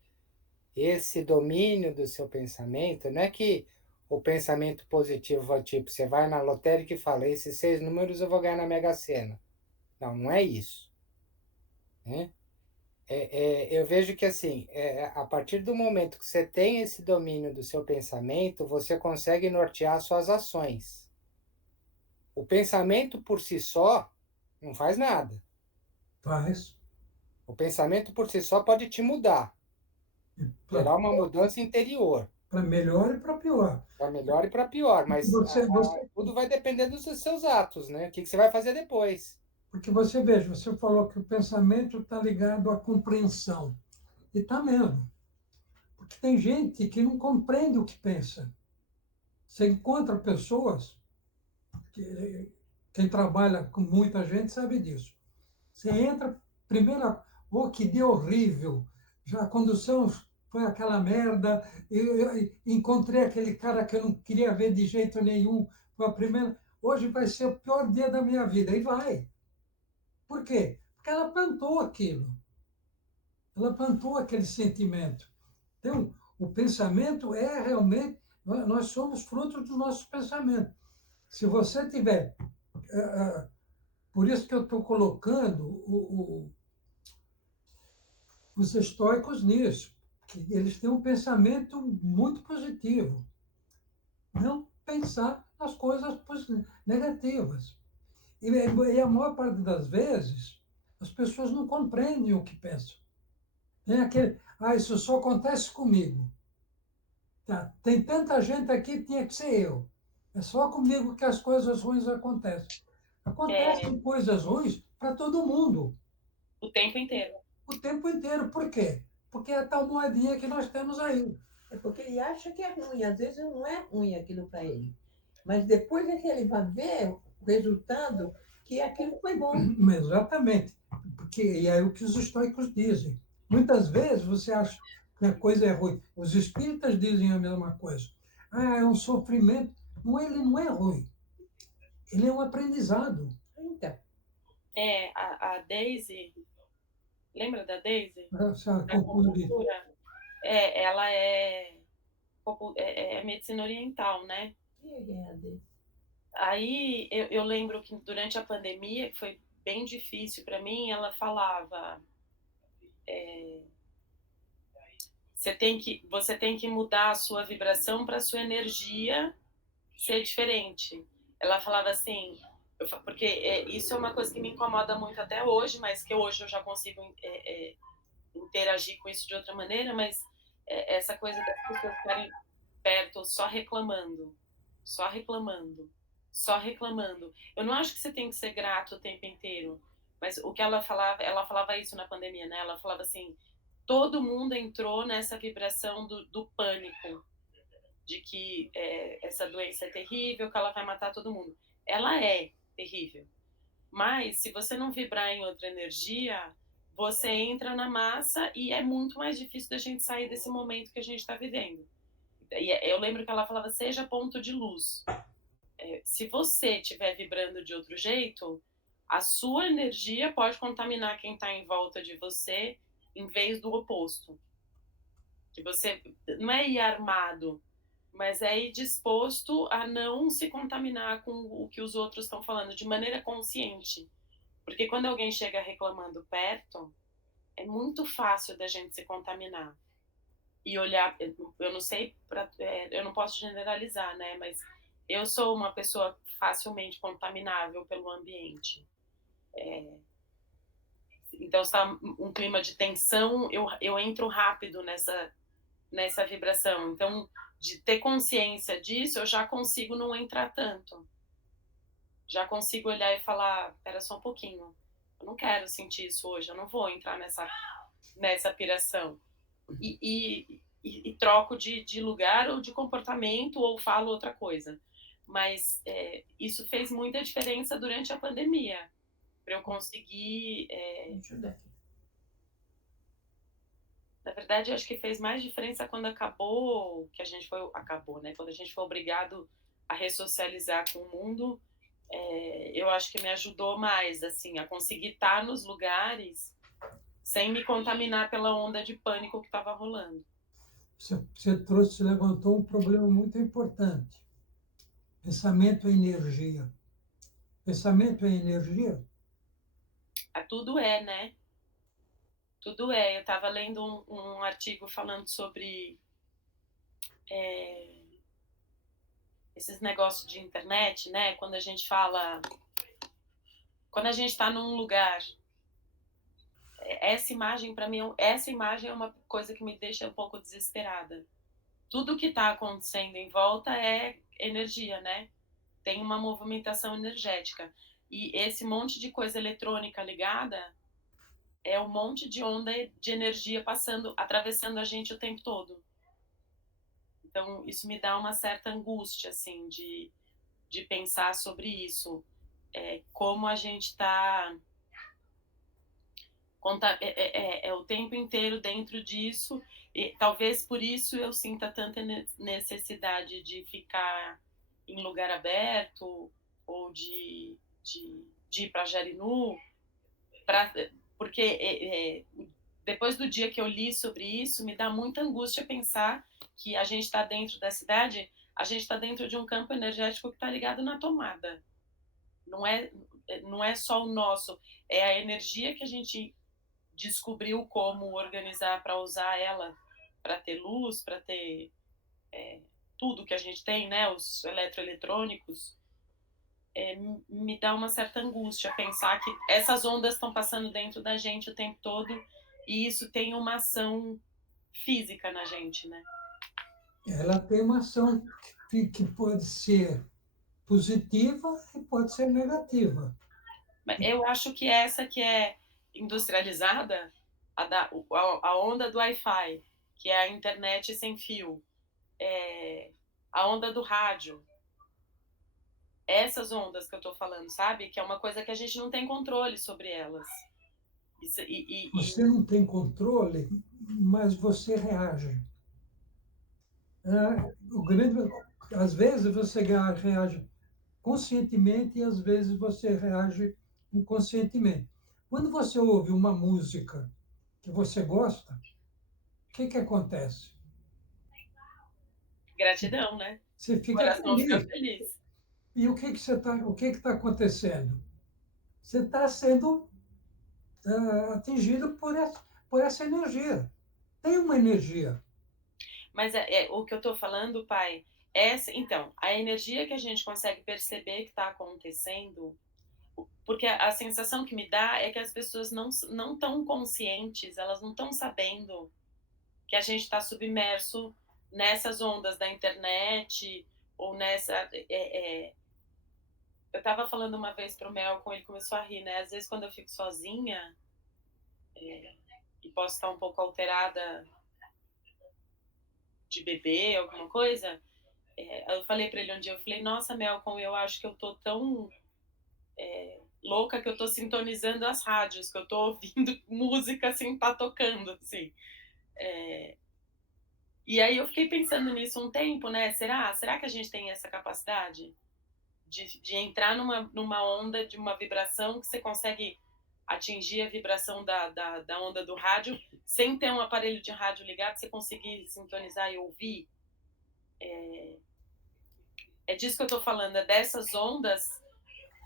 esse domínio do seu pensamento, não é que o pensamento positivo é tipo, você vai na lotérica e fala, esses 6 números eu vou ganhar na Mega Sena. Não, não é isso, né? Eu vejo que assim, a partir do momento que você tem esse domínio do seu pensamento, você consegue nortear suas ações. O pensamento por si só não faz nada. faz O pensamento por si só pode te mudar, gerar uma mudança interior, para melhor e para pior. para melhor e para pior, mas Você, tudo vai depender dos seus atos, né? O que você vai fazer depois. porque você veja, você falou que o pensamento está ligado à compreensão. E está mesmo. Porque tem gente que não compreende o que pensa. Você encontra pessoas, quem trabalha com muita gente sabe disso. Você entra, primeira, que dia horrível. Já a condução foi aquela merda. Eu encontrei aquele cara que eu não queria ver de jeito nenhum. Foi a primeira. Hoje vai ser o pior dia da minha vida. E vai. Por quê? Porque ela plantou aquilo. Ela plantou aquele sentimento. Então, o pensamento é realmente. Nós somos fruto do nosso pensamento. Se você tiver. Por isso que eu estou colocando os estoicos nisso, que eles têm um pensamento muito positivo. Não pensar nas coisas negativas. E a maior parte das vezes, as pessoas não compreendem o que pensam. Tem aquele, isso só acontece comigo. Tá? Tem tanta gente aqui, tinha que ser eu. É só comigo que as coisas ruins acontecem. Acontecem coisas ruins para todo mundo. O tempo inteiro. O tempo inteiro. Por quê? Porque é a tal moedinha que nós temos aí. É porque ele acha que é ruim, às vezes não é ruim aquilo para ele. Mas depois é que ele vai ver o resultado que aquilo foi bom. Exatamente. Porque, e é o que os estoicos dizem. Muitas vezes você acha que a coisa é ruim. Os espíritas dizem a mesma coisa. É um sofrimento. Ele não é ruim. Ele é um aprendizado. Então, A Daisy, lembra da Daisy? Essa Da acupuntura. Ela é medicina oriental, né? Aí eu lembro que durante a pandemia, que foi bem difícil para mim, ela falava: você tem que mudar a sua vibração para a sua energia ser diferente. Ela falava assim: Porque isso é uma coisa que me incomoda muito até hoje, mas que hoje eu já consigo interagir com isso de outra maneira, mas essa coisa das pessoas ficarem perto só reclamando, só reclamando, só reclamando. Eu não acho que você tem que ser grato o tempo inteiro, mas o que ela falava isso na pandemia, né? Ela falava assim, todo mundo entrou nessa vibração do pânico, de que essa doença é terrível, que ela vai matar todo mundo. Ela é terrível. Mas, se você não vibrar em outra energia, você entra na massa e é muito mais difícil da gente sair desse momento que a gente está vivendo. E eu lembro que ela falava, seja ponto de luz. Se você estiver vibrando de outro jeito, a sua energia pode contaminar quem está em volta de você, em vez do oposto. Que você não é ir armado, mas é ir disposto a não se contaminar com o que os outros estão falando de maneira consciente. Porque quando alguém chega reclamando perto, é muito fácil da gente se contaminar. E olhar, eu não sei, eu não posso generalizar, né? Mas eu sou uma pessoa facilmente contaminável pelo ambiente. Então, se está um clima de tensão, eu entro rápido nessa vibração. Então, de ter consciência disso, eu já consigo não entrar tanto. Já consigo olhar e falar, espera só um pouquinho, eu não quero sentir isso hoje, eu não vou entrar nessa piração. E troco de lugar ou de comportamento ou falo outra coisa. Mas isso fez muita diferença durante a pandemia, para eu conseguir... Na verdade, eu acho que fez mais diferença quando acabou, que a gente foi... Acabou, né? Quando a gente foi obrigado a ressocializar com o mundo, eu acho que me ajudou mais, assim, a conseguir estar nos lugares sem me contaminar pela onda de pânico que estava rolando. Você levantou um problema muito importante. Pensamento é energia. Pensamento é energia? Tudo é, né? Tudo é. Eu estava lendo um artigo falando sobre esses negócios de internet, né? Quando a gente fala... Quando a gente está num lugar... Essa imagem, para mim, essa imagem é uma coisa que me deixa um pouco desesperada. Tudo que está acontecendo em volta é energia, né? Tem uma movimentação energética. E esse monte de coisa eletrônica ligada é um monte de onda de energia passando, atravessando a gente o tempo todo. Então, isso me dá uma certa angústia, assim, de pensar sobre isso. Como a gente está o tempo inteiro dentro disso, e talvez por isso eu sinta tanta necessidade de ficar em lugar aberto ou de ir para Jarinu, porque depois do dia que eu li sobre isso, me dá muita angústia pensar que a gente está dentro da cidade, a gente está dentro de um campo energético que está ligado na tomada. Não é só o nosso, é a energia que a gente descobriu como organizar para usar ela, para ter luz, para ter tudo que a gente tem, né, os eletroeletrônicos, me dá uma certa angústia pensar que essas ondas estão passando dentro da gente o tempo todo e isso tem uma ação física na gente, né? Ela tem uma ação que pode ser positiva e pode ser negativa. Eu acho que essa que é industrializada, a onda do Wi-Fi, que é a internet sem fio, a onda do rádio, essas ondas que eu tô falando, sabe? Que é uma coisa que a gente não tem controle sobre elas. Você não tem controle, mas você reage. Às vezes você reage conscientemente e às vezes você reage inconscientemente. Quando você ouve uma música que você gosta, o que acontece? Gratidão, né? Você O fica coração fica feliz. feliz. E o que está acontecendo? Você está sendo atingido por essa energia. Tem uma energia. Mas o que eu tô falando, pai, Então, a energia que a gente consegue perceber que está acontecendo, porque a sensação que me dá é que as pessoas não estão conscientes, elas não estão sabendo que a gente está submerso nessas ondas da internet ou nessa. Eu estava falando uma vez para o Mel, com ele começou a rir, né? Às vezes quando eu fico sozinha e posso estar um pouco alterada de beber, alguma coisa, eu falei para ele um dia, eu falei, nossa, Melcom, eu acho que eu tô tão louca que eu tô sintonizando as rádios, que eu tô ouvindo música assim, tá tocando, assim. E aí eu fiquei pensando nisso um tempo, né? Será que a gente tem essa capacidade de entrar numa onda, de uma vibração que você consegue atingir a vibração da onda do rádio sem ter um aparelho de rádio ligado, você conseguir sintonizar e ouvir? É disso que eu tô falando, é dessas ondas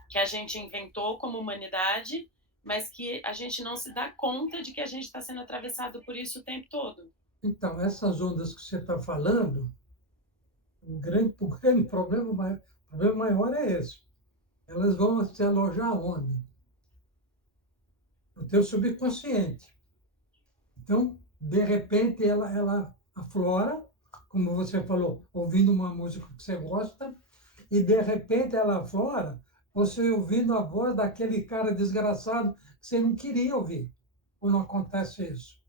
que a gente inventou como humanidade, mas que a gente não se dá conta de que a gente está sendo atravessado por isso o tempo todo. Então, essas ondas que você está falando, o grande problema maior é esse. Elas vão se alojar onde? No teu subconsciente. Então, de repente, ela aflora, como você falou, ouvindo uma música que você gosta, e de repente ela aflora, você ouvindo a voz daquele cara desgraçado que você não queria ouvir. Ou não acontece isso?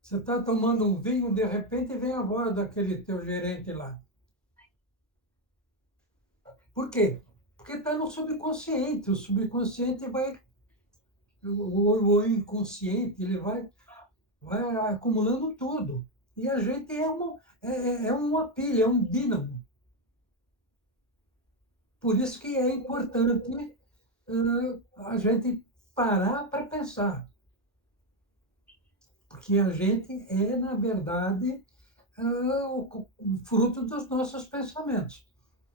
Você está tomando um vinho, de repente vem a voz daquele teu gerente lá. Por quê? Porque está no subconsciente. O subconsciente vai, o inconsciente, ele vai acumulando tudo. E a gente é uma pilha, é um dínamo. Por isso que é importante a gente parar para pensar. Porque a gente é, na verdade, o fruto dos nossos pensamentos.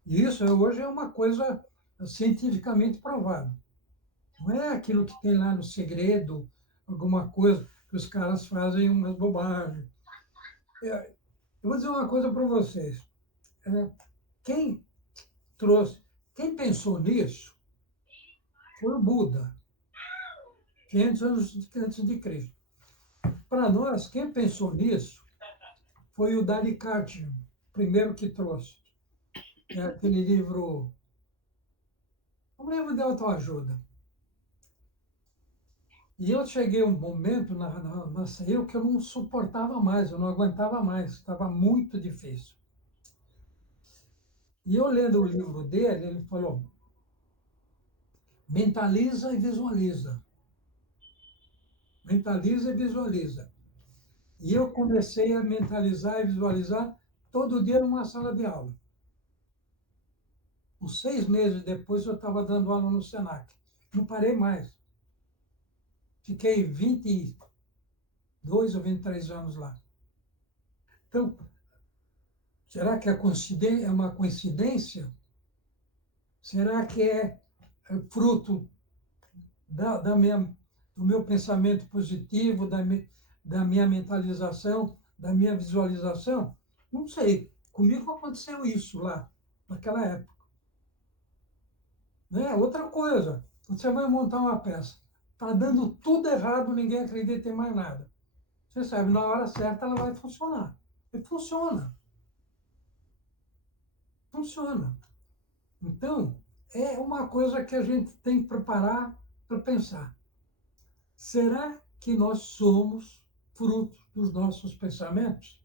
E isso hoje é uma coisa cientificamente provada. Não é aquilo que tem lá no segredo, alguma coisa que os caras fazem umas bobagens. Eu vou dizer uma coisa para vocês. Quem trouxe, quem pensou nisso foi o Buda, 500 anos antes de Cristo. Para nós, quem pensou nisso foi o Dali Cartier, primeiro que trouxe. É aquele livro, um livro de autoajuda. E eu cheguei a um momento na CEU que eu não suportava mais, eu não aguentava mais, estava muito difícil. E eu lendo o livro dele, ele falou, mentaliza e visualiza. Mentaliza e visualiza. E eu comecei a mentalizar e visualizar todo dia numa sala de aula. Uns 6 meses depois, eu estava dando aula no Senac. Não parei mais. Fiquei 22 ou 23 anos lá. Então, será que é uma coincidência? Será que é fruto do meu pensamento positivo, da minha mentalização, da minha visualização? Não sei. Comigo aconteceu isso lá, naquela época. Né? Outra coisa, você vai montar uma peça. Está dando tudo errado, ninguém acredita em mais nada. Você sabe, na hora certa ela vai funcionar. E funciona. Funciona. Então, é uma coisa que a gente tem que preparar para pensar. Será que nós somos fruto dos nossos pensamentos?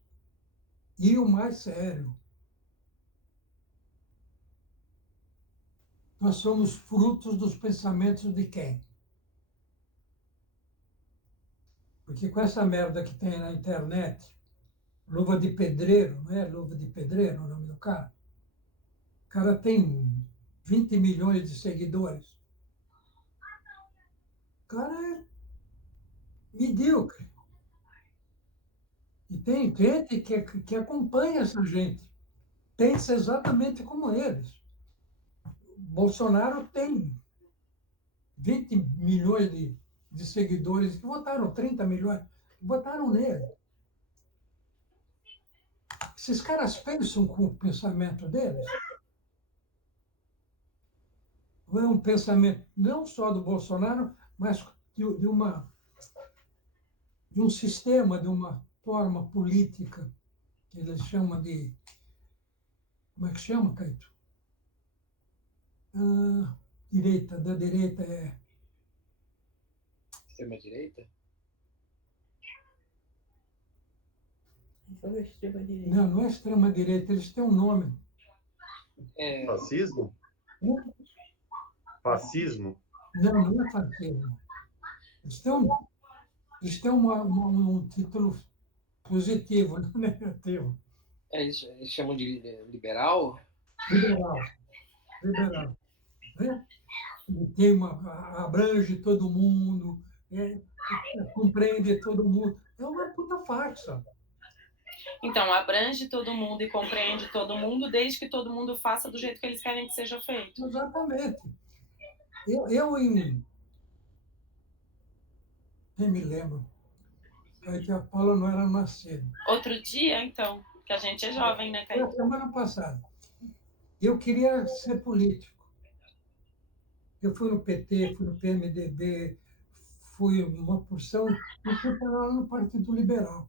E o mais sério, nós somos frutos dos pensamentos de quem? Porque com essa merda que tem na internet, Luva de Pedreiro, não é Luva de Pedreiro o nome do cara? O cara tem 20 milhões de seguidores. O cara é medíocre. E tem gente que acompanha essa gente, pensa exatamente como eles. Bolsonaro tem 20 milhões de seguidores que votaram, 30 milhões, que votaram nele. esses caras pensam com o pensamento deles? Ou é um pensamento não só do Bolsonaro, mas de um sistema, de uma forma política que eles chamam de... Como é que chama, Caíto? Direita, da direita é... Extrema-direita? Foi extrema-direita. Não, não é extrema-direita, eles têm um nome. É, Fascismo? Fascismo? Não, não é fascismo. Eles têm um título positivo, não negativo. eles chamam de liberal? Liberal. Liberal. Né? Ele tem abrange todo mundo, compreende todo mundo. É uma puta farsa. Então, abrange todo mundo e compreende todo mundo, desde que todo mundo faça do jeito que eles querem que seja feito. Exatamente. Nem me lembro. Aí que a Paula não era nascida. Outro dia, então, que a gente é jovem, né, Foi a Caio? semana passada. Eu queria ser político. Eu fui no PT, fui no PMDB, fui uma porção, e fui parar lá no Partido Liberal.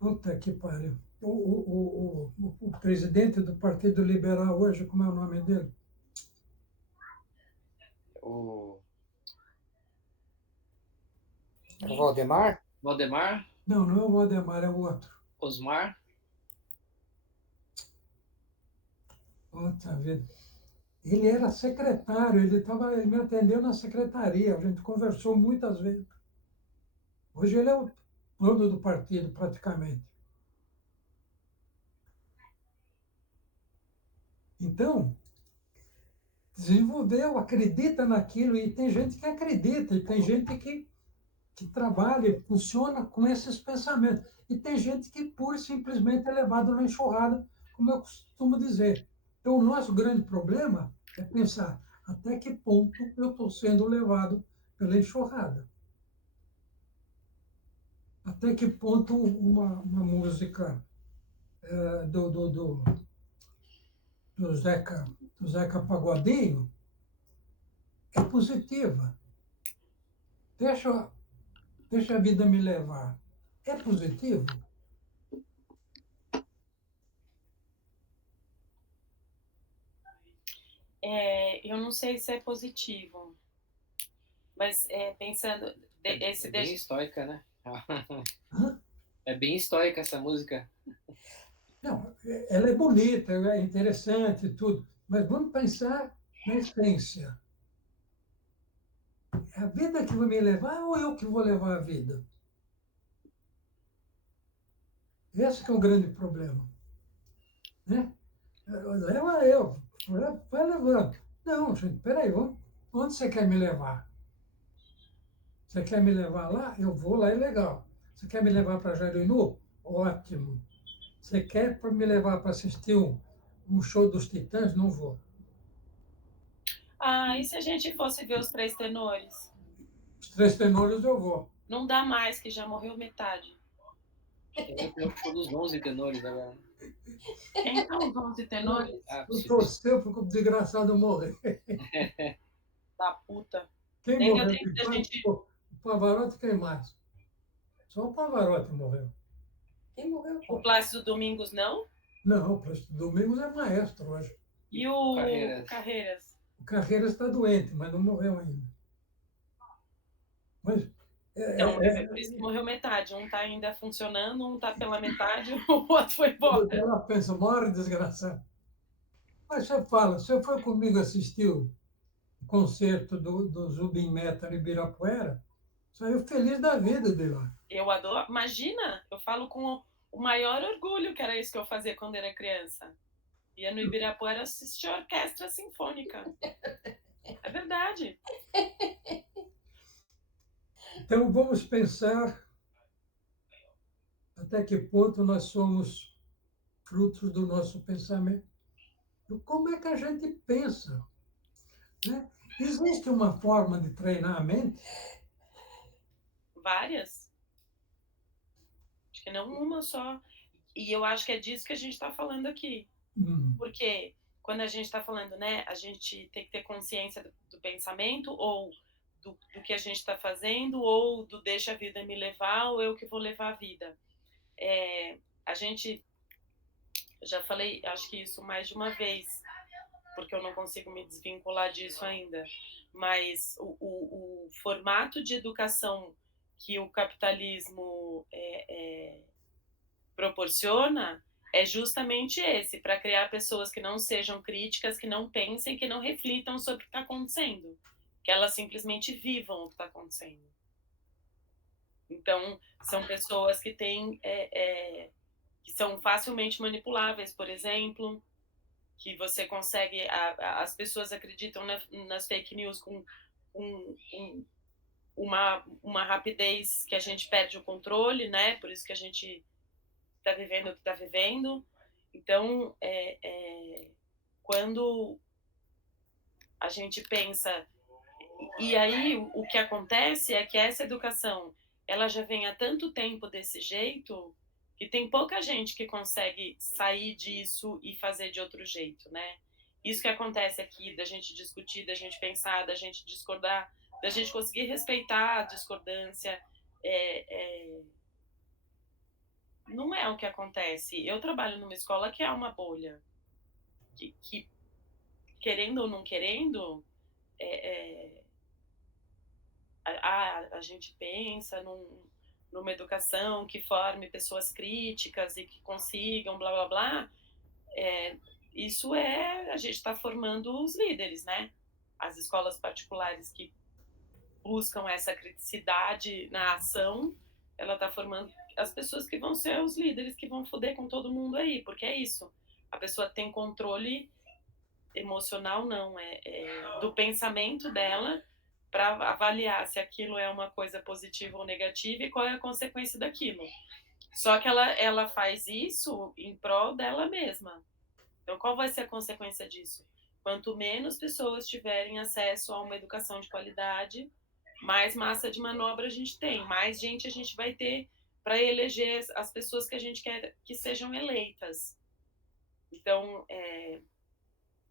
Puta que pariu. O presidente do Partido Liberal hoje, como é o nome dele? O O Valdemar? Valdemar? Não, não é o Valdemar, é o outro. Osmar? Puta vida. Ele era secretário, ele me atendeu na secretaria, a gente conversou muitas vezes. Hoje ele é o dono do partido, praticamente. Então, desenvolveu, acredita naquilo, e tem gente que acredita, e tem gente que trabalha, funciona com esses pensamentos. E tem gente que pura e simplesmente é levado na enxurrada, como eu costumo dizer. Então, o nosso grande problema é pensar até que ponto eu estou sendo levado pela enxurrada. Até que ponto uma música do Zeca Pagodinho é positiva. Deixa a vida me levar. É positivo? Eu não sei se é positivo, mas pensando... É bem estoica, né? Hã? É bem estoica essa música. Não, ela é bonita, é interessante e tudo, mas vamos pensar na essência. É a vida que vai me levar ou eu que vou levar a vida? Esse que é o grande problema. Né? Leva eu, vai levando. Não, gente, peraí, onde você quer me levar? Você quer me levar lá? Eu vou lá, é legal. Você quer me levar para Jarinu? Ótimo. Você quer me levar para assistir um show dos Titãs? Não vou. E se a gente fosse ver os Três Tenores? Os Três Tenores eu vou. Não dá mais, que já morreu metade. Tem o show dos 11 tenores agora. Quem são os 11 tenores? Eu torceu para o desgraçado morrer. Da puta. Quem Nem deu morreu? tempo da gente... O Pavarotti, quem mais? Só o Pavarotti morreu. Quem morreu? O Plácido Domingos, não? Não, o Domingos é maestro hoje. E o Carreiras. O Carreiras está doente, mas não morreu ainda. Mas Então, por isso que morreu metade. Um está ainda funcionando, um está pela metade, o outro foi embora. ela pensa, morre desgraçado. Mas você foi comigo assistir o concerto do Zubin Mehta em Ibirapuera? Saiu feliz da vida de lá. Eu adoro. Imagina, eu falo com o maior orgulho que era isso que eu fazia quando era criança. Ia no Ibirapuera assistir a orquestra sinfônica. É verdade. Então, vamos pensar até que ponto nós somos frutos do nosso pensamento. Como é que a gente pensa? Né? Existe uma forma de treinar a mente? várias. Acho que não uma só. E eu acho que é disso que a gente está falando aqui. Porque quando a gente está falando, né, a gente tem que ter consciência do pensamento, ou do que a gente está fazendo, ou do deixa a vida me levar, ou eu que vou levar a vida. A gente, já falei, acho que isso mais de uma vez, porque eu não consigo me desvincular disso ainda, mas o formato de educação que o capitalismo proporciona é justamente esse, para criar pessoas que não sejam críticas, que não pensem, que não reflitam sobre o que está acontecendo, que elas simplesmente vivam o que está acontecendo. Então, são pessoas que têm, que são facilmente manipuláveis, por exemplo, que você consegue, as pessoas acreditam nas fake news com uma rapidez que a gente perde o controle, né? Por isso que a gente está vivendo o que está vivendo. Então, quando a gente pensa... E aí, o que acontece é que essa educação, ela já vem há tanto tempo desse jeito, que tem pouca gente que consegue sair disso e fazer de outro jeito, né? Isso que acontece aqui, da gente discutir, da gente pensar, da gente discordar, da gente conseguir respeitar a discordância, não é o que acontece. Eu trabalho numa escola que é uma bolha, que querendo ou não querendo, a gente pensa numa educação que forme pessoas críticas e que consigam blá blá blá. Isso a gente está formando os líderes, né? As escolas particulares que buscam essa criticidade na ação, ela está formando as pessoas que vão ser os líderes que vão foder com todo mundo aí, porque é isso. A pessoa tem controle emocional, não, do pensamento dela, para avaliar se aquilo é uma coisa positiva ou negativa e qual é a consequência daquilo. Só que ela faz isso em prol dela mesma. Então, qual vai ser a consequência disso? Quanto menos pessoas tiverem acesso a uma educação de qualidade, mais massa de manobra a gente tem, mais gente a gente vai ter para eleger as pessoas que a gente quer que sejam eleitas. Então,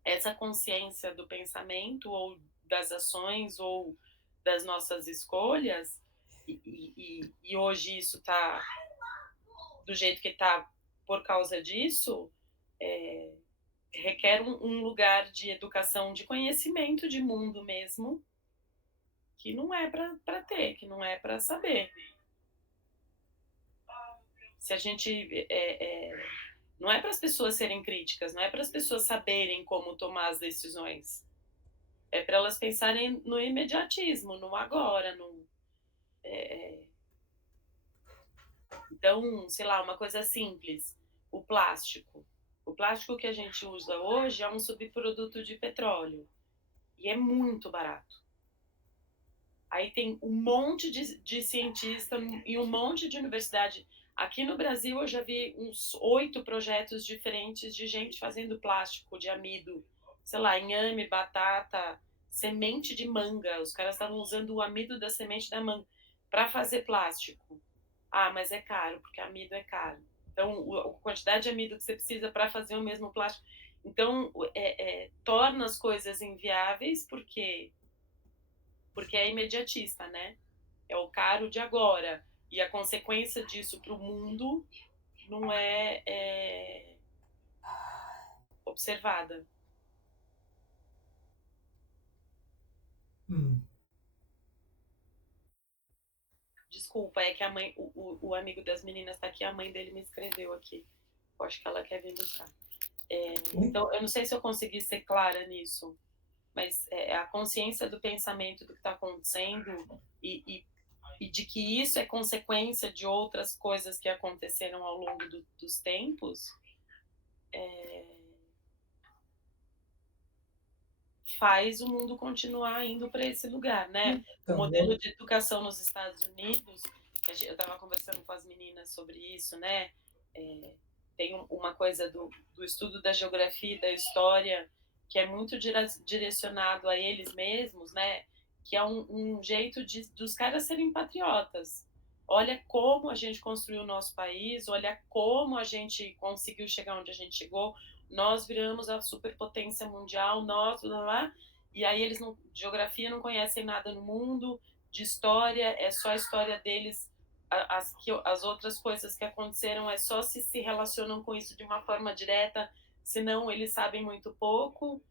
essa consciência do pensamento ou das ações ou das nossas escolhas, e hoje isso está do jeito que está por causa disso, requer um lugar de educação, de conhecimento de mundo mesmo, que não é para ter, que não é para saber. Se a gente... não é para as pessoas serem críticas, não é para as pessoas saberem como tomar as decisões. É para elas pensarem no imediatismo, no agora, Então, sei lá, uma coisa simples, o plástico. O plástico que a gente usa hoje é um subproduto de petróleo e é muito barato. Aí tem um monte de cientista e um monte de universidade. Aqui no Brasil eu já vi uns 8 projetos diferentes de gente fazendo plástico de amido, sei lá, inhame, batata, semente de manga. Os caras estavam usando o amido da semente da manga para fazer plástico. Ah, mas é caro, porque amido é caro. Então, a quantidade de amido que você precisa para fazer o mesmo plástico. Então, torna as coisas inviáveis porque é imediatista, né? É o caro de agora. E a consequência disso para o mundo não é observada. Desculpa, é que a mãe, o amigo das meninas está aqui, a mãe dele me escreveu aqui. Eu acho que ela quer vir buscar. Então, eu não sei se eu consegui ser clara nisso, mas a consciência do pensamento do que está acontecendo e de que isso é consequência de outras coisas que aconteceram ao longo dos tempos, faz o mundo continuar indo para esse lugar, né? O modelo de educação nos Estados Unidos, eu estava conversando com as meninas sobre isso, né? Tem uma coisa do estudo da geografia e da história que é muito direcionado a eles mesmos, né? que é um jeito dos caras serem patriotas. Olha como a gente construiu o nosso país, olha como a gente conseguiu chegar onde a gente chegou, nós viramos a superpotência mundial, nós, blá, blá, e aí eles não, de geografia não conhecem nada no mundo, de história, é só a história deles, as outras coisas que aconteceram é só se relacionam com isso de uma forma direta, senão eles sabem muito pouco,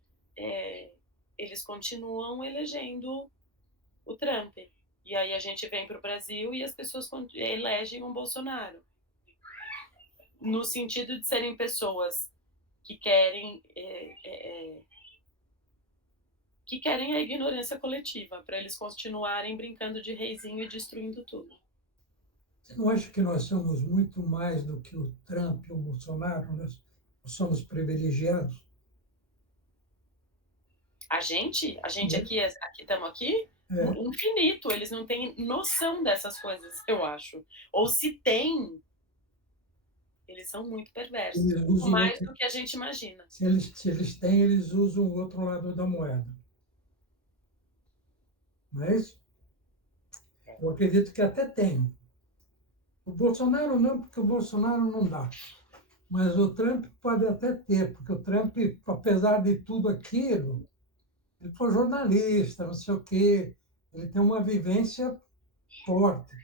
eles continuam elegendo o Trump. E aí a gente vem para o Brasil e as pessoas elegem um Bolsonaro. No sentido de serem pessoas que querem a ignorância coletiva, para eles continuarem brincando de reizinho e destruindo tudo. Você não acha que nós somos muito mais do que o Trump e o Bolsonaro? Nós somos privilegiados? A gente aqui estamos aqui, É. infinito. Eles não têm noção dessas coisas, eu acho. Ou se tem, eles são muito perversos. Muito mais do que a gente imagina. Se eles têm, eles usam o outro lado da moeda. Não é isso? Eu acredito que até tem. O Bolsonaro não, porque o Bolsonaro não dá. Mas o Trump pode até ter, porque o Trump, apesar de tudo aquilo, ele foi jornalista, não sei o quê, ele tem uma vivência forte.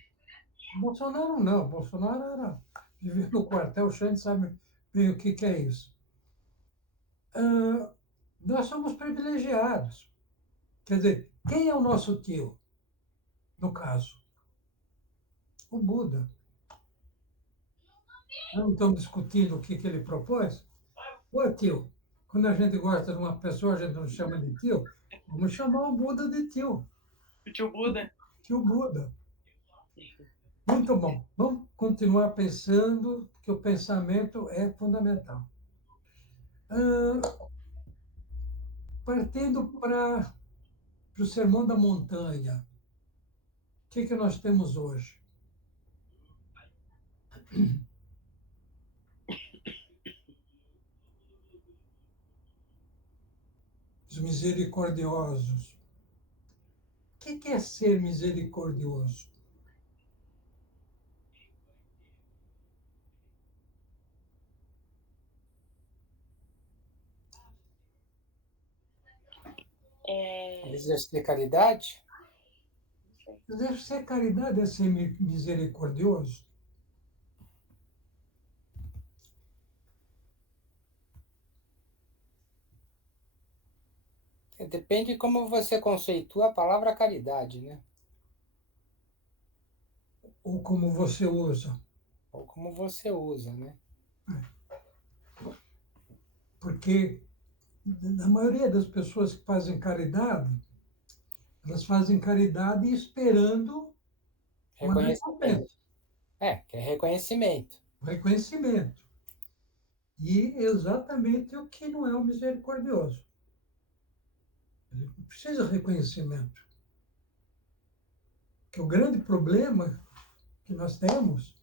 O Bolsonaro não, o Bolsonaro vivia no quartel, o Xande sabe bem o que é isso. Nós somos privilegiados. Quer dizer, quem é o nosso tio, no caso? O Buda. Não estamos discutindo o que ele propôs? Ô, tio, quando a gente gosta de uma pessoa, a gente não chama de tio, vamos chamar o Buda de tio. O tio Buda? Tio Buda. Muito bom. Vamos continuar pensando, que o pensamento é fundamental. Partindo para o Sermão da Montanha, o que nós temos hoje? Os misericordiosos. O que é ser misericordioso? Exercer caridade? Exercer caridade é ser misericordioso? Depende de como você conceitua a palavra caridade, né? Ou como você usa? Ou como você usa, né? Porque a maioria das pessoas que fazem caridade, elas fazem caridade esperando uma recompensa. Que é reconhecimento. Reconhecimento. E exatamente o que não é o misericordioso. Ele não precisa de reconhecimento. Porque o grande problema que nós temos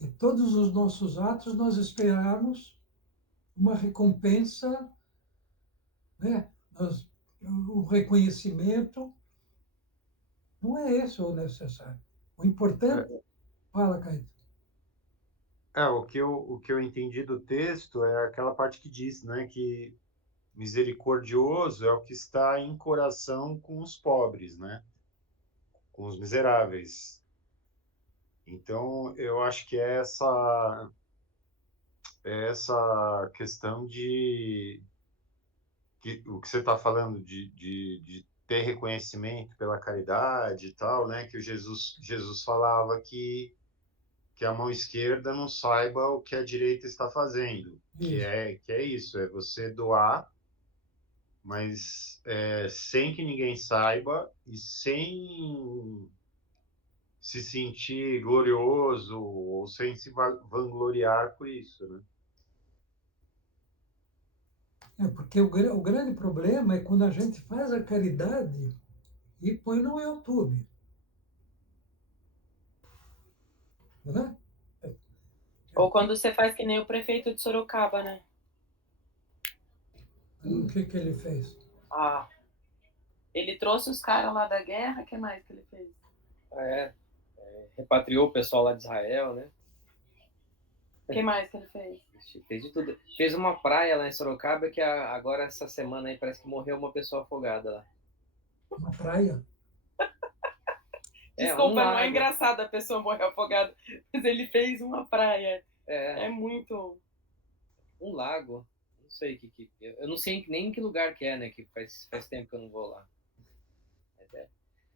é todos os nossos atos nós esperarmos uma recompensa, né? O reconhecimento não é esse o necessário. O importante... Fala, Caíto. O que eu entendi do texto é aquela parte que diz, né, que misericordioso é o que está em coração com os pobres, né? Com os miseráveis. Então, eu acho que é essa questão o que você está falando de ter reconhecimento pela caridade e tal, né? Que o Jesus falava que a mão esquerda não saiba o que a direita está fazendo, que é isso, é você doar, mas sem que ninguém saiba e sem se sentir glorioso ou sem se vangloriar por isso, né? Porque o grande problema é quando a gente faz a caridade e põe no YouTube. Né? Ou quando você faz que nem o prefeito de Sorocaba, né? O que ele fez? Ele trouxe os caras lá da guerra, o que mais que ele fez? Repatriou o pessoal lá de Israel, né? O que mais que ele fez? Fez de tudo. Fez uma praia lá em Sorocaba que agora, essa semana aí, parece que morreu uma pessoa afogada lá. Uma praia. Desculpa, um não é lago. engraçado a pessoa morrer afogada, mas ele fez uma praia. É É muito... um lago. Não sei eu não sei nem em que lugar que é, né? Que faz tempo que eu não vou lá. Mas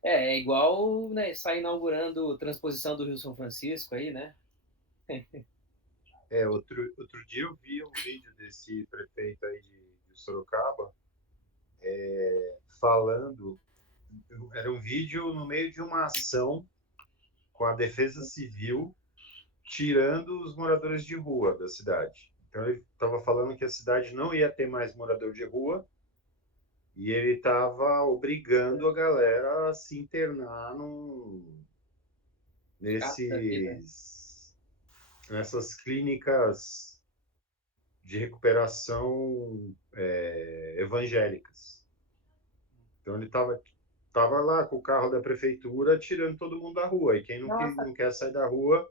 é igual, né, estar inaugurando transposição do Rio São Francisco aí, né? Outro dia eu vi um vídeo desse prefeito aí de Sorocaba falando. Era um vídeo no meio de uma ação com a Defesa Civil tirando os moradores de rua da cidade. Então ele estava falando que a cidade não ia ter mais morador de rua e ele estava obrigando a galera a se internar nessas clínicas de recuperação evangélicas. Então ele tava lá com o carro da prefeitura tirando todo mundo da rua. E quem não quer sair da rua,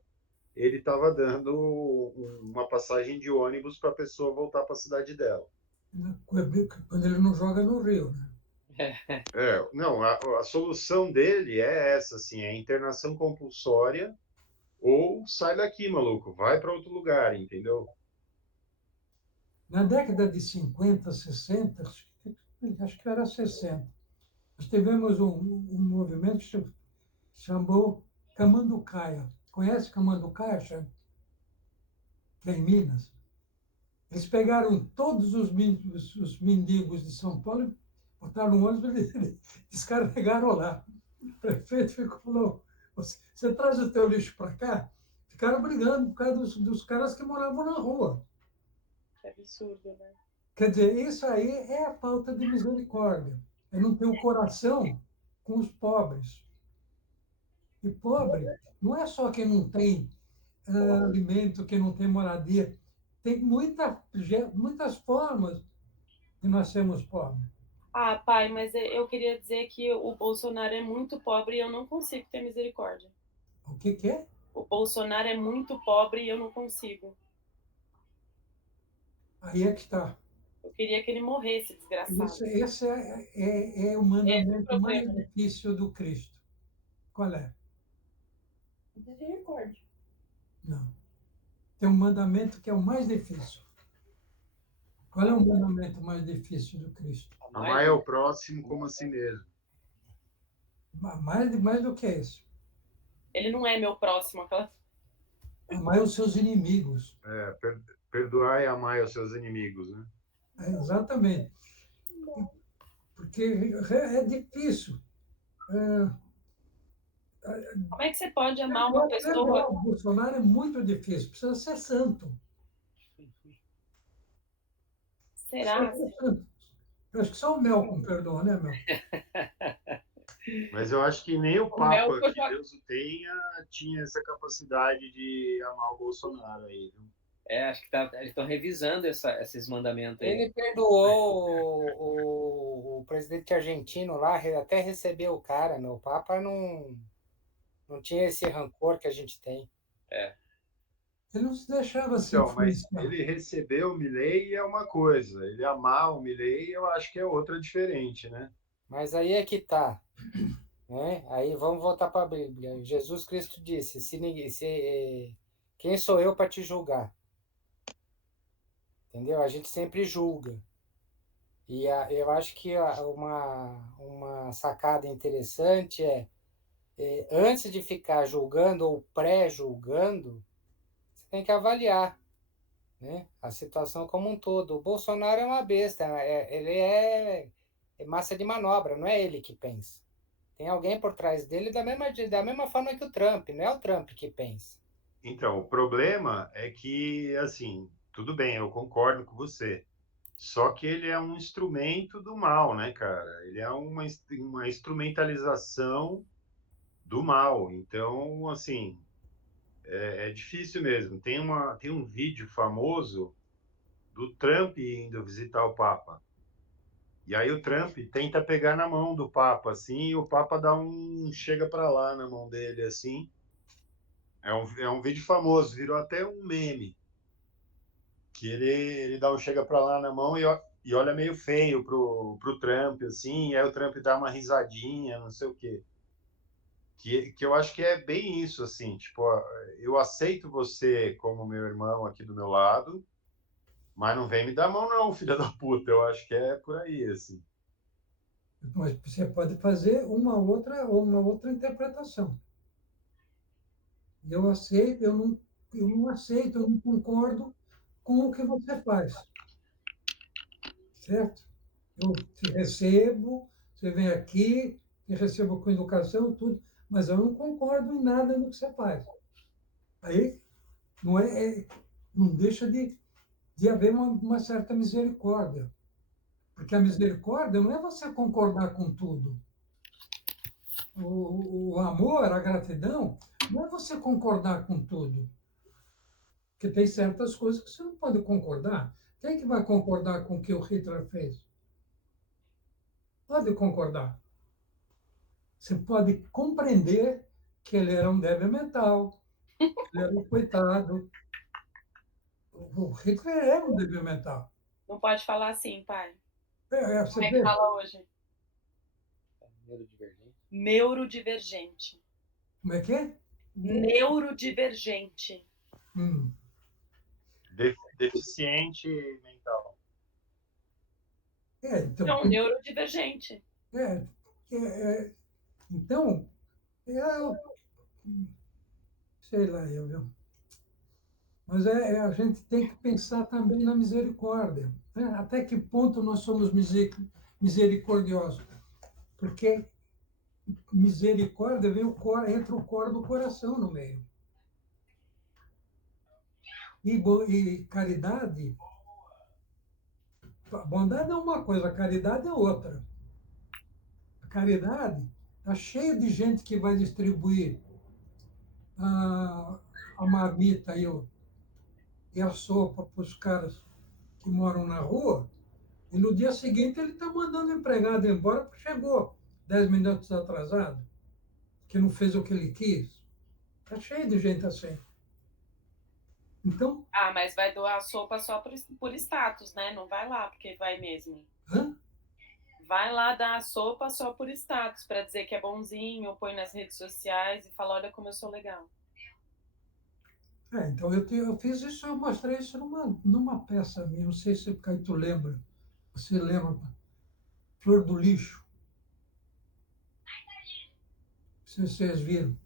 ele estava dando uma passagem de ônibus para a pessoa voltar para a cidade dela. Quando ele não joga no Rio, né? Não, a solução dele é essa, assim, é internação compulsória ou sai daqui, maluco, vai para outro lugar, entendeu? Na década de 50, 60, acho que era 60, nós tivemos um movimento que se chamou Camanducaia. Conhece Camanducaia, Xande? Que é em Minas. Eles pegaram todos os mendigos de São Paulo e botaram no ônibus e descarregaram lá. O prefeito falou, você traz o teu lixo para cá? Ficaram brigando por causa dos caras que moravam na rua. Que absurdo, né? Quer dizer, isso aí é a falta de misericórdia. É não ter o coração com os pobres. E pobre não é só quem não tem alimento, quem não tem moradia. Tem muitas formas de nós sermos pobres. Ah, pai, mas eu queria dizer que o Bolsonaro é muito pobre e eu não consigo ter misericórdia. O que é? O Bolsonaro é muito pobre e eu não consigo. Aí é que está. Eu queria que ele morresse, desgraçado. Esse é o mandamento mais difícil do Cristo. Qual é? Misericórdia. Não. Tem um mandamento que é o mais difícil. Qual é o mandamento mais difícil do Cristo? Amar o próximo como a si mesmo. Mais do que esse. Ele não é meu próximo. Amar os seus inimigos. Perdoar e amar os seus inimigos, né? Exatamente. Porque é difícil. Como é que você pode amar uma pessoa? O Bolsonaro é muito difícil, precisa ser santo. Será? Eu acho que só o Melcom perdoa, né, Melcom? Mas eu acho que nem o Papa, que Deus o tenha, tinha essa capacidade de amar o Bolsonaro aí, viu? Acho que eles estão revisando esses mandamentos aí. Ele perdoou o presidente argentino lá, até recebeu o cara, meu. O Papa não tinha esse rancor que a gente tem. Ele não se deixava assim. Então, mas ele recebeu o Milei é uma coisa, ele amar o Milei eu acho que é outra diferente, né? Mas aí é que tá. Né? Aí vamos voltar para a Bíblia. Jesus Cristo disse: quem sou eu para te julgar? Entendeu? A gente sempre julga. E eu acho que uma sacada interessante antes de ficar julgando ou pré-julgando, você tem que avaliar, né, a situação como um todo. O Bolsonaro é uma besta, ele é massa de manobra, não é ele que pensa. Tem alguém por trás dele da mesma forma que o Trump, não é o Trump que pensa. Então, o problema é que, assim, tudo bem, eu concordo com você. Só que ele é um instrumento do mal, né, cara? Ele é uma instrumentalização do mal. Então, assim, é difícil mesmo. Tem um vídeo famoso do Trump indo visitar o Papa. E aí o Trump tenta pegar na mão do Papa, assim, e o Papa dá um chega para lá na mão dele, assim. É um vídeo famoso, virou até um meme, que ele dá um chega para lá na mão e olha meio feio pro Trump, assim, e aí o Trump dá uma risadinha, não sei o quê. Que eu acho que é bem isso, assim, tipo, ó, eu aceito você como meu irmão aqui do meu lado, mas não vem me dar mão não, filha da puta. Eu acho que é por aí, assim. Mas você pode fazer uma outra interpretação. Eu aceito, eu não aceito, eu não concordo com o que você faz, certo? Eu te recebo, você vem aqui, te recebo com educação, tudo, mas eu não concordo em nada no que você faz. Aí não não deixa de haver uma certa misericórdia, porque a misericórdia não é você concordar com tudo. O amor, a gratidão, não é você concordar com tudo. Porque tem certas coisas que você não pode concordar. Quem é que vai concordar com o que o Hitler fez? Pode concordar. Você pode compreender que ele era um débil mental, ele era um coitado. O Hitler era um débil mental. Não pode falar assim, pai. Você Como é que vê? fala hoje? Neurodivergente. Neurodivergente. Como é que é? Neurodivergente. Hum. Deficiente mental. Então, Não, neurodivergente. é, então, eu, sei lá, viu? Mas a gente tem que pensar também na misericórdia, né? Até que ponto nós somos misericordiosos? Porque misericórdia vem entra o cor do coração no meio. E caridade, bondade é uma coisa, caridade é outra. A caridade está cheia de gente que vai distribuir a, a marmita e a sopa para os caras que moram na rua, e no dia seguinte ele está mandando o empregado embora porque chegou 10 minutos atrasado, que não fez o que ele quis. Está cheio de gente assim. Então, Ah, mas vai doar sopa só por status, né? Não vai lá porque vai mesmo. hã? Vai lá dar a sopa só por status, para dizer que é bonzinho, põe nas redes sociais e fala, olha como eu sou legal. Então eu fiz isso, eu mostrei isso numa peça minha, não sei se tu lembra. Você lembra? Flor do Lixo. Não sei se vocês viram.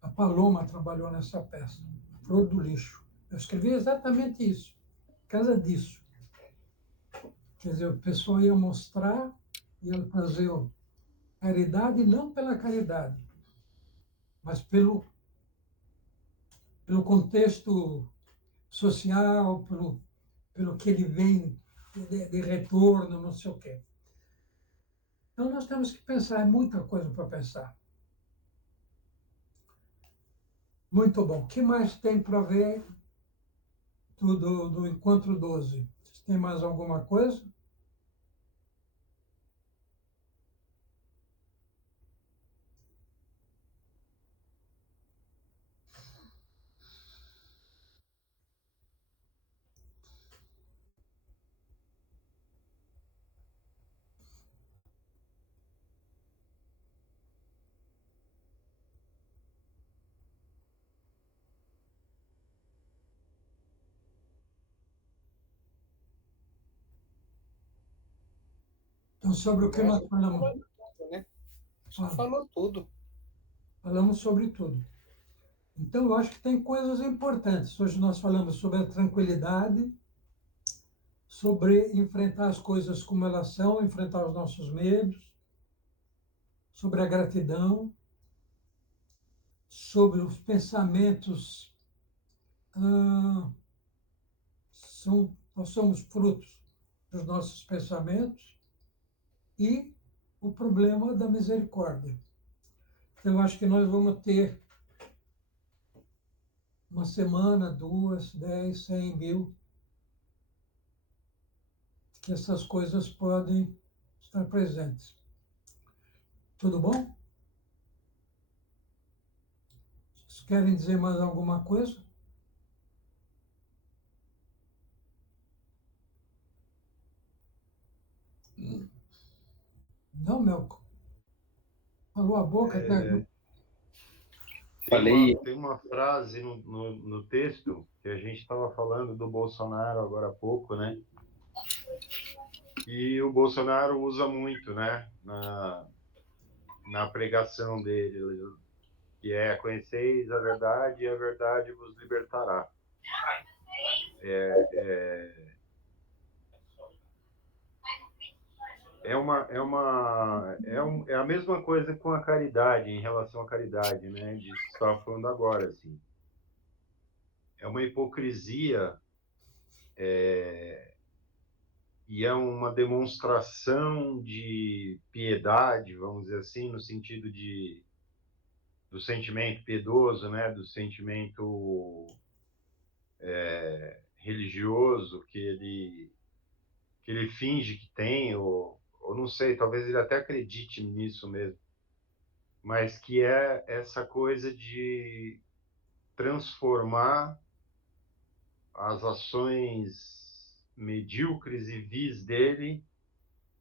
A Paloma trabalhou nessa peça, Flor do Lixo. Eu escrevi exatamente isso, por causa disso. Quer dizer, o pessoal ia mostrar, ia fazer caridade não pela caridade, mas pelo contexto social, pelo que ele vem de retorno, não sei o quê. Então, nós temos que pensar, é muita coisa para pensar. Muito bom. O que mais tem para ver do Encontro 12? Tem mais alguma coisa? Então, sobre o que nós falamos? Né? Acho que falou tudo. Falamos sobre tudo. Então, eu acho que tem coisas importantes. Hoje nós falamos sobre a tranquilidade, sobre enfrentar as coisas como elas são, enfrentar os nossos medos, sobre a gratidão, sobre os pensamentos. Nós somos frutos dos nossos pensamentos e o problema da misericórdia. Então, eu acho que nós vamos ter uma semana, 2, 10, 100, 1000, que essas coisas podem estar presentes. Tudo bom? Vocês querem dizer mais alguma coisa? Não, Melco. Falou a boca até agora. Tem uma frase no texto que a gente estava falando do Bolsonaro agora há pouco, né? E o Bolsonaro usa muito, né? Na pregação dele, que é: conheceis a verdade e a verdade vos libertará. É a mesma coisa com a caridade, em relação à caridade, né? Disso que você estava falando agora, assim. É uma hipocrisia e é uma demonstração de piedade, vamos dizer assim, no sentido do sentimento piedoso, né? Do sentimento religioso que ele finge que tem, ou não sei, talvez ele até acredite nisso mesmo, mas que é essa coisa de transformar as ações medíocres e vis dele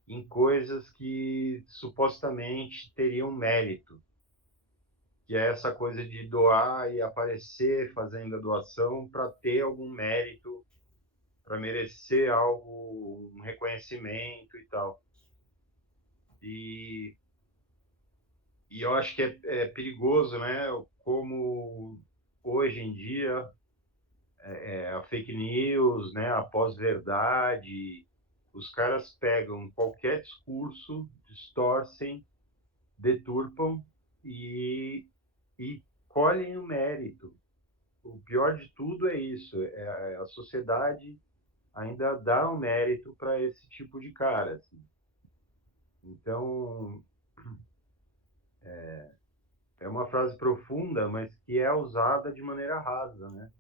em coisas que supostamente teriam mérito, que é essa coisa de doar e aparecer fazendo a doação para ter algum mérito, para merecer algo, um reconhecimento e tal. E eu acho que é perigoso, né? Como hoje em dia a fake news, né? A pós-verdade, os caras pegam qualquer discurso, distorcem, deturpam e colhem o mérito. O pior de tudo é isso, a sociedade ainda dá o mérito para esse tipo de cara. Assim. Então, é uma frase profunda, mas que é usada de maneira rasa, né?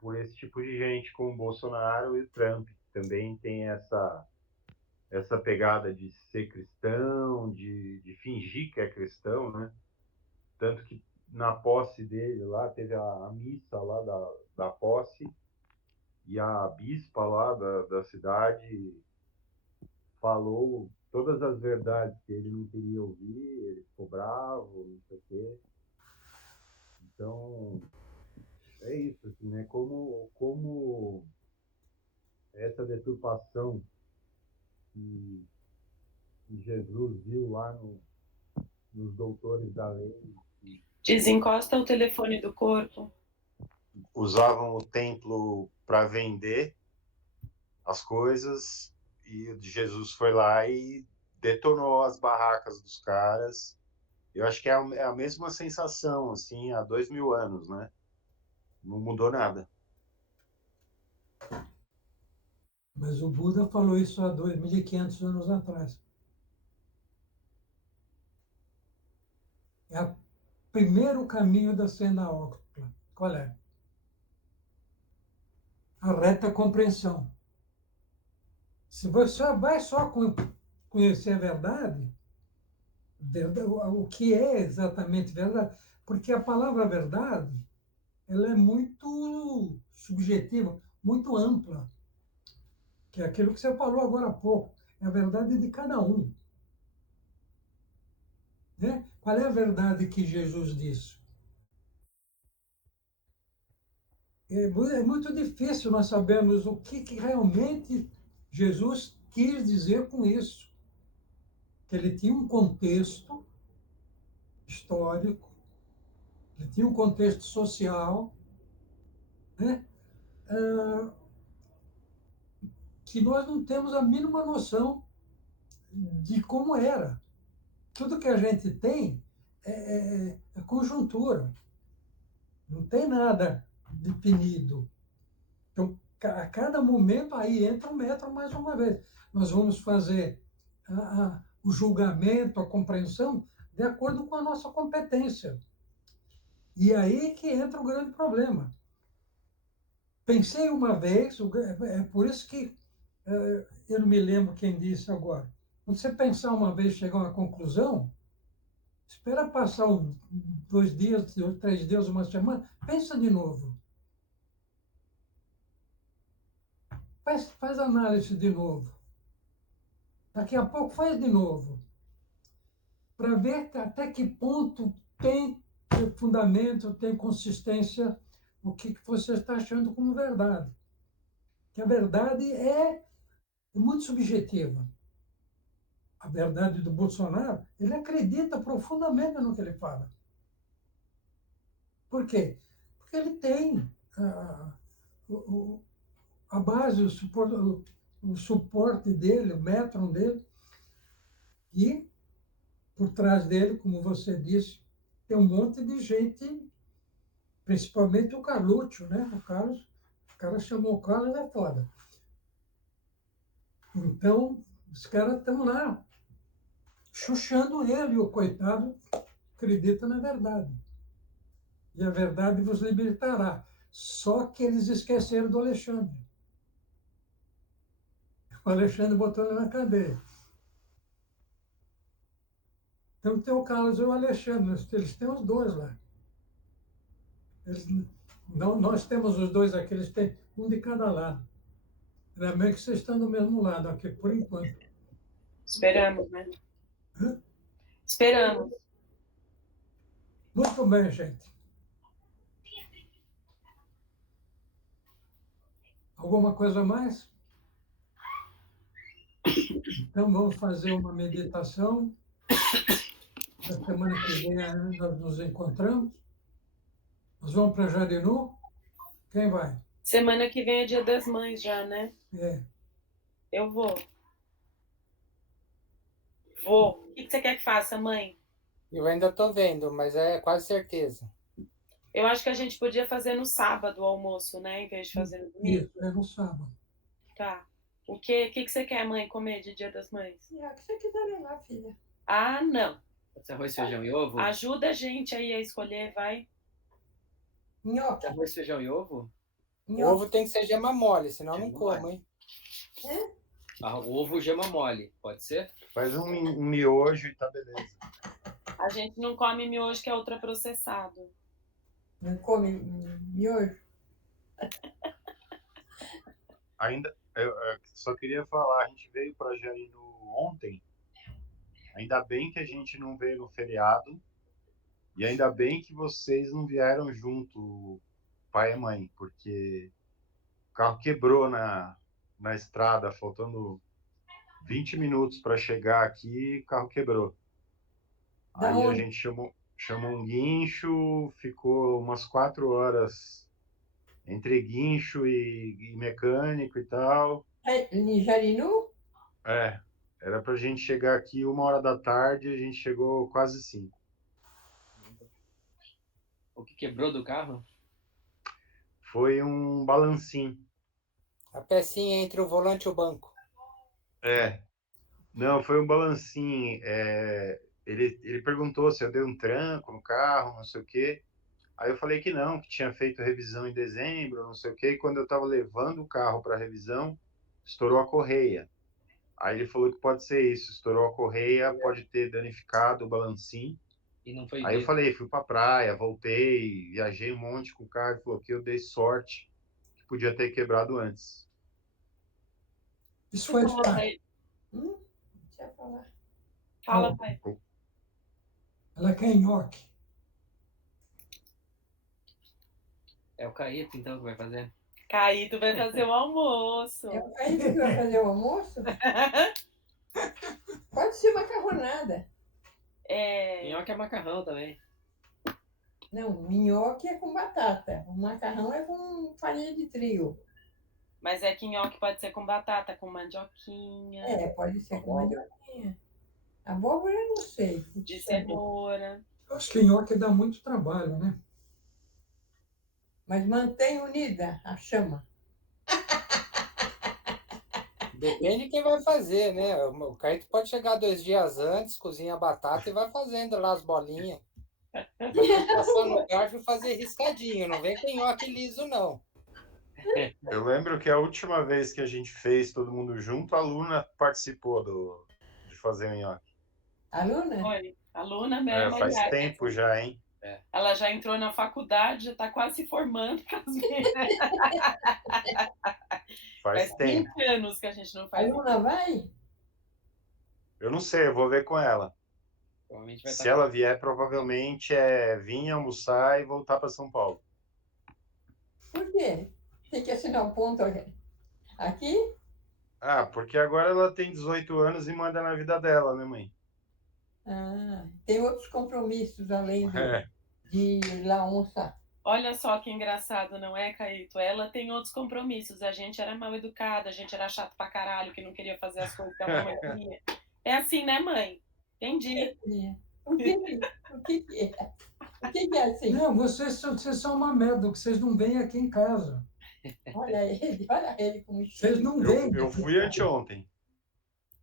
Por esse tipo de gente, como o Bolsonaro e o Trump, que também tem essa pegada de ser cristão, de fingir que é cristão, né? Tanto que na posse dele lá, teve a missa lá da posse, e a bispa lá da cidade falou todas as verdades que ele não queria ouvir, ele ficou bravo, não sei o quê. Então, é isso, assim, né? Como essa deturpação que Jesus viu lá nos doutores da lei. Desencosta o telefone do corpo. Usavam o templo para vender as coisas, e Jesus foi lá e detonou as barracas dos caras. Eu acho que é a mesma sensação, assim, há 2000 anos, né? Não mudou nada. Mas o Buda falou isso há 2.500 anos atrás. É o primeiro caminho da senda octupla. Qual é? A reta compreensão. Se você vai só conhecer a verdade, o que é exatamente verdade, porque a palavra verdade, ela é muito subjetiva, muito ampla, que é aquilo que você falou agora há pouco, é a verdade de cada um. Né? Qual é a verdade que Jesus disse? É muito difícil nós sabermos o que realmente Jesus quis dizer com isso. Que ele tinha um contexto histórico, ele tinha um contexto social, né? Que nós não temos a mínima noção de como era. Tudo que a gente tem é conjuntura, não tem nada definido. Então, a cada momento, aí entra o metro mais uma vez. Nós vamos fazer o julgamento, a compreensão, de acordo com a nossa competência. E aí que entra o grande problema. Pensei uma vez, é por isso que eu não me lembro quem disse agora. Quando você pensar uma vez, chegar a uma conclusão, espera passar 2 dias, 3 dias, uma semana, pensa de novo. Faz análise de novo. Daqui a pouco faz de novo. Para ver até que ponto tem fundamento, tem consistência o que você está achando como verdade. Que a verdade é muito subjetiva. A verdade do Bolsonaro, ele acredita profundamente no que ele fala. Por quê? Porque ele tem a base, o suporte dele, o método dele, e por trás dele, como você disse, tem um monte de gente, principalmente o Carluccio, né? O cara chamou o Carlos, é foda. Então, os caras estão lá, chuchando ele, o coitado acredita na verdade. E a verdade vos libertará. Só que eles esqueceram do Alexandre. O Alexandre botou ele na cadeia. Então tem o Carlos e o Alexandre, eles têm os dois lá. Nós temos os dois aqui, eles têm um de cada lado. Ainda bem que vocês estão do mesmo lado aqui, por enquanto. Esperamos, né? Esperamos. Muito bem, gente. Alguma coisa a mais? Então vamos fazer uma meditação. Na semana que vem nós nos encontramos. Nós vamos para Jarinu. Quem vai? Semana que vem é Dia das Mães já, né? É. Eu vou. Vou. O que você quer que faça, mãe? Eu ainda estou vendo, mas é quase certeza. Eu acho que a gente podia fazer no sábado o almoço, né? Em vez de fazer no domingo. Isso, é no sábado. Tá. O que você quer, mãe, comer de Dia das Mães? É o que você quiser levar, filha. Ah, não. Pode ser arroz, feijão e ovo? Ajuda a gente aí a escolher, vai. Nhoque. Arroz, feijão e ovo? O ovo tem que ser gema mole, senão eu não Gema como, mole. hein? Ovo, gema mole, pode ser? Faz um miojo e tá beleza. A gente não come miojo, que é ultraprocessado. Não come miojo? Ainda, eu só queria falar, a gente veio para Jarinu ontem. Ainda bem que a gente não veio no feriado. E ainda bem que vocês não vieram junto, pai e mãe, porque o carro quebrou na estrada, faltando 20 minutos para chegar aqui, o carro quebrou. Da Aí onde? a gente chamou um guincho, ficou umas 4 horas entre guincho e mecânico e tal. Em Jarinu? Era pra gente chegar aqui 1h da tarde, a gente chegou quase 5. O que quebrou do carro? Foi um balancinho. A pecinha entre o volante e o banco. Não, foi um balancinho. Ele perguntou se eu dei um tranco no carro, não sei o quê. Aí eu falei que não, que tinha feito revisão em dezembro, não sei o quê. E quando eu estava levando o carro para revisão, estourou a correia. Aí ele falou que pode ser isso, estourou a correia, pode ter danificado o balancinho. E não foi Aí eu visto. falei, fui pra praia, voltei, viajei um monte com o carro. Ele falou que eu dei sorte, que podia ter quebrado antes. Isso foi de Fala, tarde. pai. Deixa eu falar. Fala, pai. Ela quer nhoque. É o Caíto, então, que vai fazer? Caíto vai fazer o almoço. É o Caíto que vai fazer o almoço? Pode ser macarronada. Minhoca é macarrão também. Não, minhoque é com batata. O macarrão é com farinha de trigo. Mas é que nhoque pode ser com batata, com mandioquinha, Pode ser com mandioquinha. Abóbora eu não sei. de cenoura. Eu acho que nhoque dá muito trabalho, né? Mas mantém unida a chama. Depende de quem vai fazer, né? O Caíto pode chegar 2 dias antes, cozinha a batata e vai fazendo lá as bolinhas. Vai passando no garfo e fazer riscadinho. Não vem com nhoque liso, não. Eu lembro que a última vez que a gente fez todo mundo junto, a Luna participou de fazer o nhoque. Aluna? Foi. Aluna mesmo, Faz aliás, tempo já, hein? ela já entrou na faculdade, já está quase se formando. Faz Faz tempo. 20 anos que a gente não A faz. Luna vai? Eu não sei, eu vou ver com ela. Provavelmente vai Se estar. ela vier, provavelmente é vir almoçar e voltar para São Paulo. Por quê? Tem que assinar um ponto aqui? Ah, porque agora ela tem 18 anos e manda na vida dela, né, mãe? Ah, tem outros compromissos além É. de ir lá almoçar. Olha só que engraçado, não é, Caíto? Ela tem outros compromissos. A gente era mal educada, a gente era chato pra caralho, que não queria fazer as coisas que a mamãe queria. É assim, né, mãe? Entendi. O que é? O que é assim? Não, vocês são uma merda, que vocês não vêm aqui em casa. Olha ele como Vocês não vêm. Eu fui anteontem.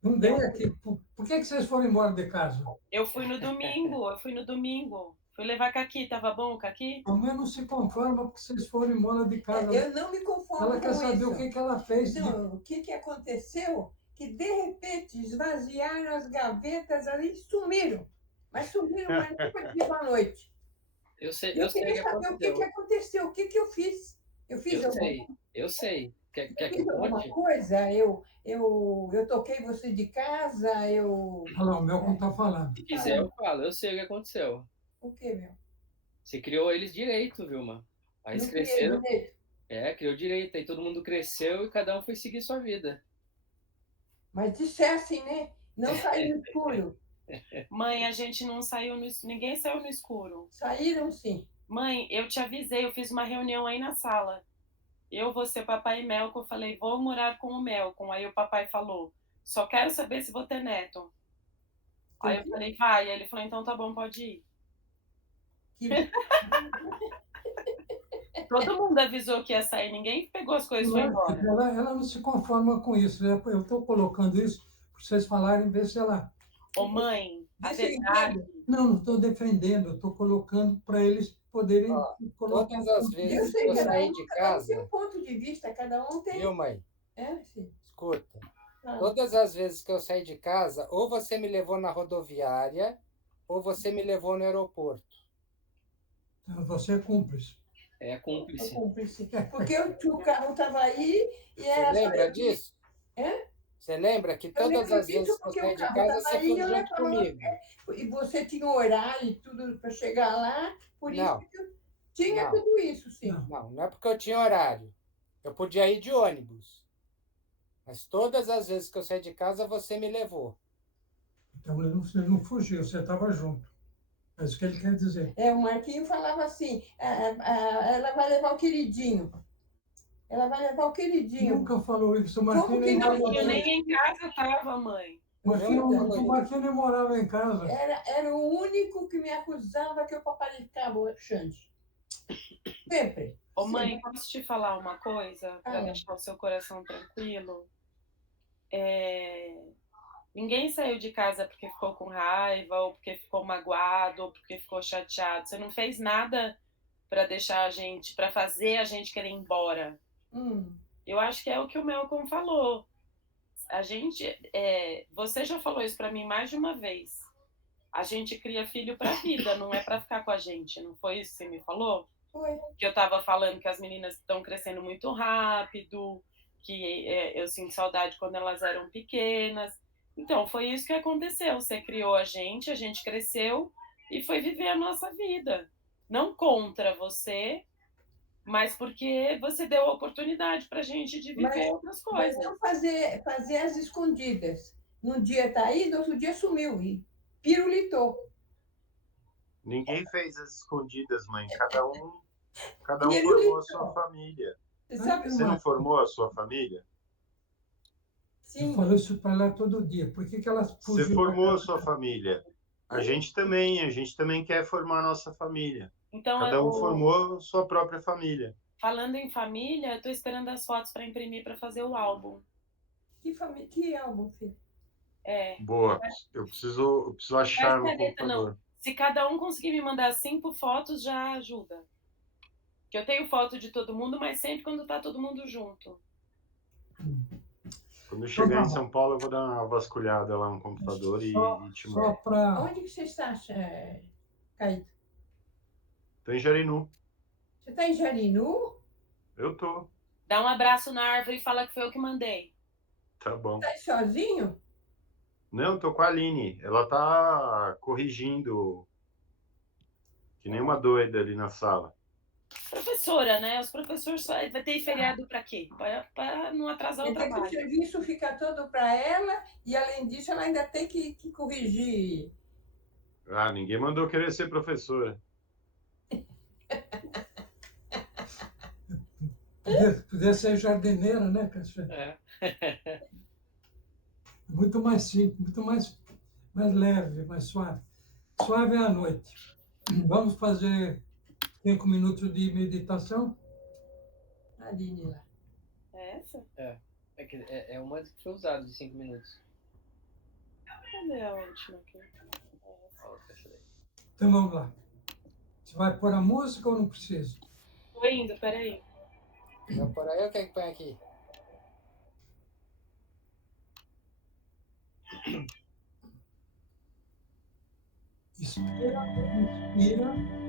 Não vêm aqui. Por que vocês foram embora de casa? Eu fui no domingo. Fui levar Caqui, tava bom o Caqui? A mãe não se conforma porque vocês foram embora de casa. Eu não me conformo Ela quer com saber isso. o que ela fez. Não, o que aconteceu? Que de repente esvaziaram as gavetas ali e sumiram. Mas sumiram, mas não foi dia para noite. Eu sei o Eu que queria saber o que aconteceu. aconteceu, o que eu fiz. Eu fiz Eu sei. Quer que fiz alguma conte? coisa? Eu toquei você de casa, eu... Olha lá, o Melcom está falando. Se quiser, eu falo. Eu sei o que aconteceu. O que, meu? Você criou eles direito, Vilma. Aí eles Não criei cresceram. direito. Criou direito. Aí todo mundo cresceu e cada um foi seguir sua vida. Mas dissessem, né? Não sair no escuro. Mãe, a gente não saiu no escuro. Ninguém saiu no escuro. Saíram sim. Mãe, eu te avisei, eu fiz uma reunião aí na sala. Eu, você, papai e Melcom, eu falei, vou morar com o Melcom. Aí o papai falou, só quero saber se vou ter neto. Aí eu falei, vai. Aí ele falou, então tá bom, pode ir. Que... Todo mundo avisou que ia sair, ninguém pegou as coisas e foi embora. Ela não se conforma com isso. Né? Eu estou colocando isso para vocês falarem, ver se ela... Ô mãe, a verdade... Não estou defendendo, eu estou colocando para eles poderem colocar. Todas as vezes que eu saí de casa... Cada um tem um ponto de vista, cada um tem... Viu, mãe? Sim. Escuta. Todas as vezes que eu saí de casa, ou você me levou na rodoviária, ou você me levou no aeroporto. Você é cúmplice. É cúmplice. Porque o carro estava aí e era... Você lembra disso? É? Você lembra que todas as vezes que eu saí de casa, você foi junto comigo? E você tinha horário e tudo para chegar lá, por isso que eu tinha tudo isso, sim. Não é porque eu tinha horário. Eu podia ir de ônibus. Mas todas as vezes que eu saí de casa, você me levou. Então você não fugiu, você estava junto. É isso que ele quer dizer. O Marquinho falava assim, ela vai levar o queridinho. Ela vai levar o queridinho. Nunca falou isso, o Marquinho nem nem em casa estava, mãe. O Marquinho nem morava em casa. Era o único que me acusava que eu paparicava o Xande. Sempre. Ô mãe, posso te falar uma coisa para deixar o seu coração tranquilo? Ninguém saiu de casa porque ficou com raiva, ou porque ficou magoado, ou porque ficou chateado. Você não fez nada para deixar a gente, para fazer a gente querer ir embora. Eu acho que é o que o Melcom falou. A gente, você já falou isso para mim mais de uma vez. A gente cria filho para a vida, não é para ficar com a gente. Não foi isso que você me falou? Foi. Que eu estava falando que as meninas estão crescendo muito rápido, que eu sinto saudade quando elas eram pequenas. Então, foi isso que aconteceu. Você criou a gente cresceu e foi viver a nossa vida. Não contra você, mas porque você deu a oportunidade para a gente de viver outras coisas. Mas não fazer as escondidas. Num dia tá aí, no outro dia sumiu e pirulitou. Ninguém fez as escondidas, mãe. Cada um formou a sua família. Você não formou a sua família? Sim. Eu falo isso para ela todo dia. Por que ela fugiu? Você formou a sua família. A gente também quer formar a nossa família. Então, cada um formou sua própria família. Falando em família, eu estou esperando as fotos para imprimir para fazer o álbum. Que álbum, filho? Boa. Eu preciso achar no computador. Não. Se cada um conseguir me mandar 5 fotos, já ajuda. Que eu tenho foto de todo mundo, mas sempre quando tá todo mundo junto. Quando eu chegar Então, em São Paulo, eu vou dar uma vasculhada lá no computador e te Só mando. para. Onde que você está, Caíto? Tô em Jarinu. Você está em Jarinu? Eu tô. Dá um abraço na árvore e fala que foi eu que mandei. Tá bom. Está aí sozinho? Não, tô com a Aline. Ela tá corrigindo que nem uma doida ali na sala. Professora, né? Os professores só vai ter feriado para quê? Para não atrasar o Quer dizer que o trabalho. serviço fica todo para ela e, além disso, ela ainda tem que corrigir. Ah, ninguém mandou querer ser professora. Podia ser jardineira, né, Cassiano? É. Muito mais simples, muito mais leve, mais suave. Suave é a noite. Vamos fazer 5 minutos de meditação? Aline lá. É essa? É uma que foi usada de 5 minutos. Cadê a última aqui? A outra, essa daí. Então vamos lá. Você vai pôr a música ou não precisa? Tô indo, peraí. Vai por aí ou quer que põe aqui? Inspira, inspira.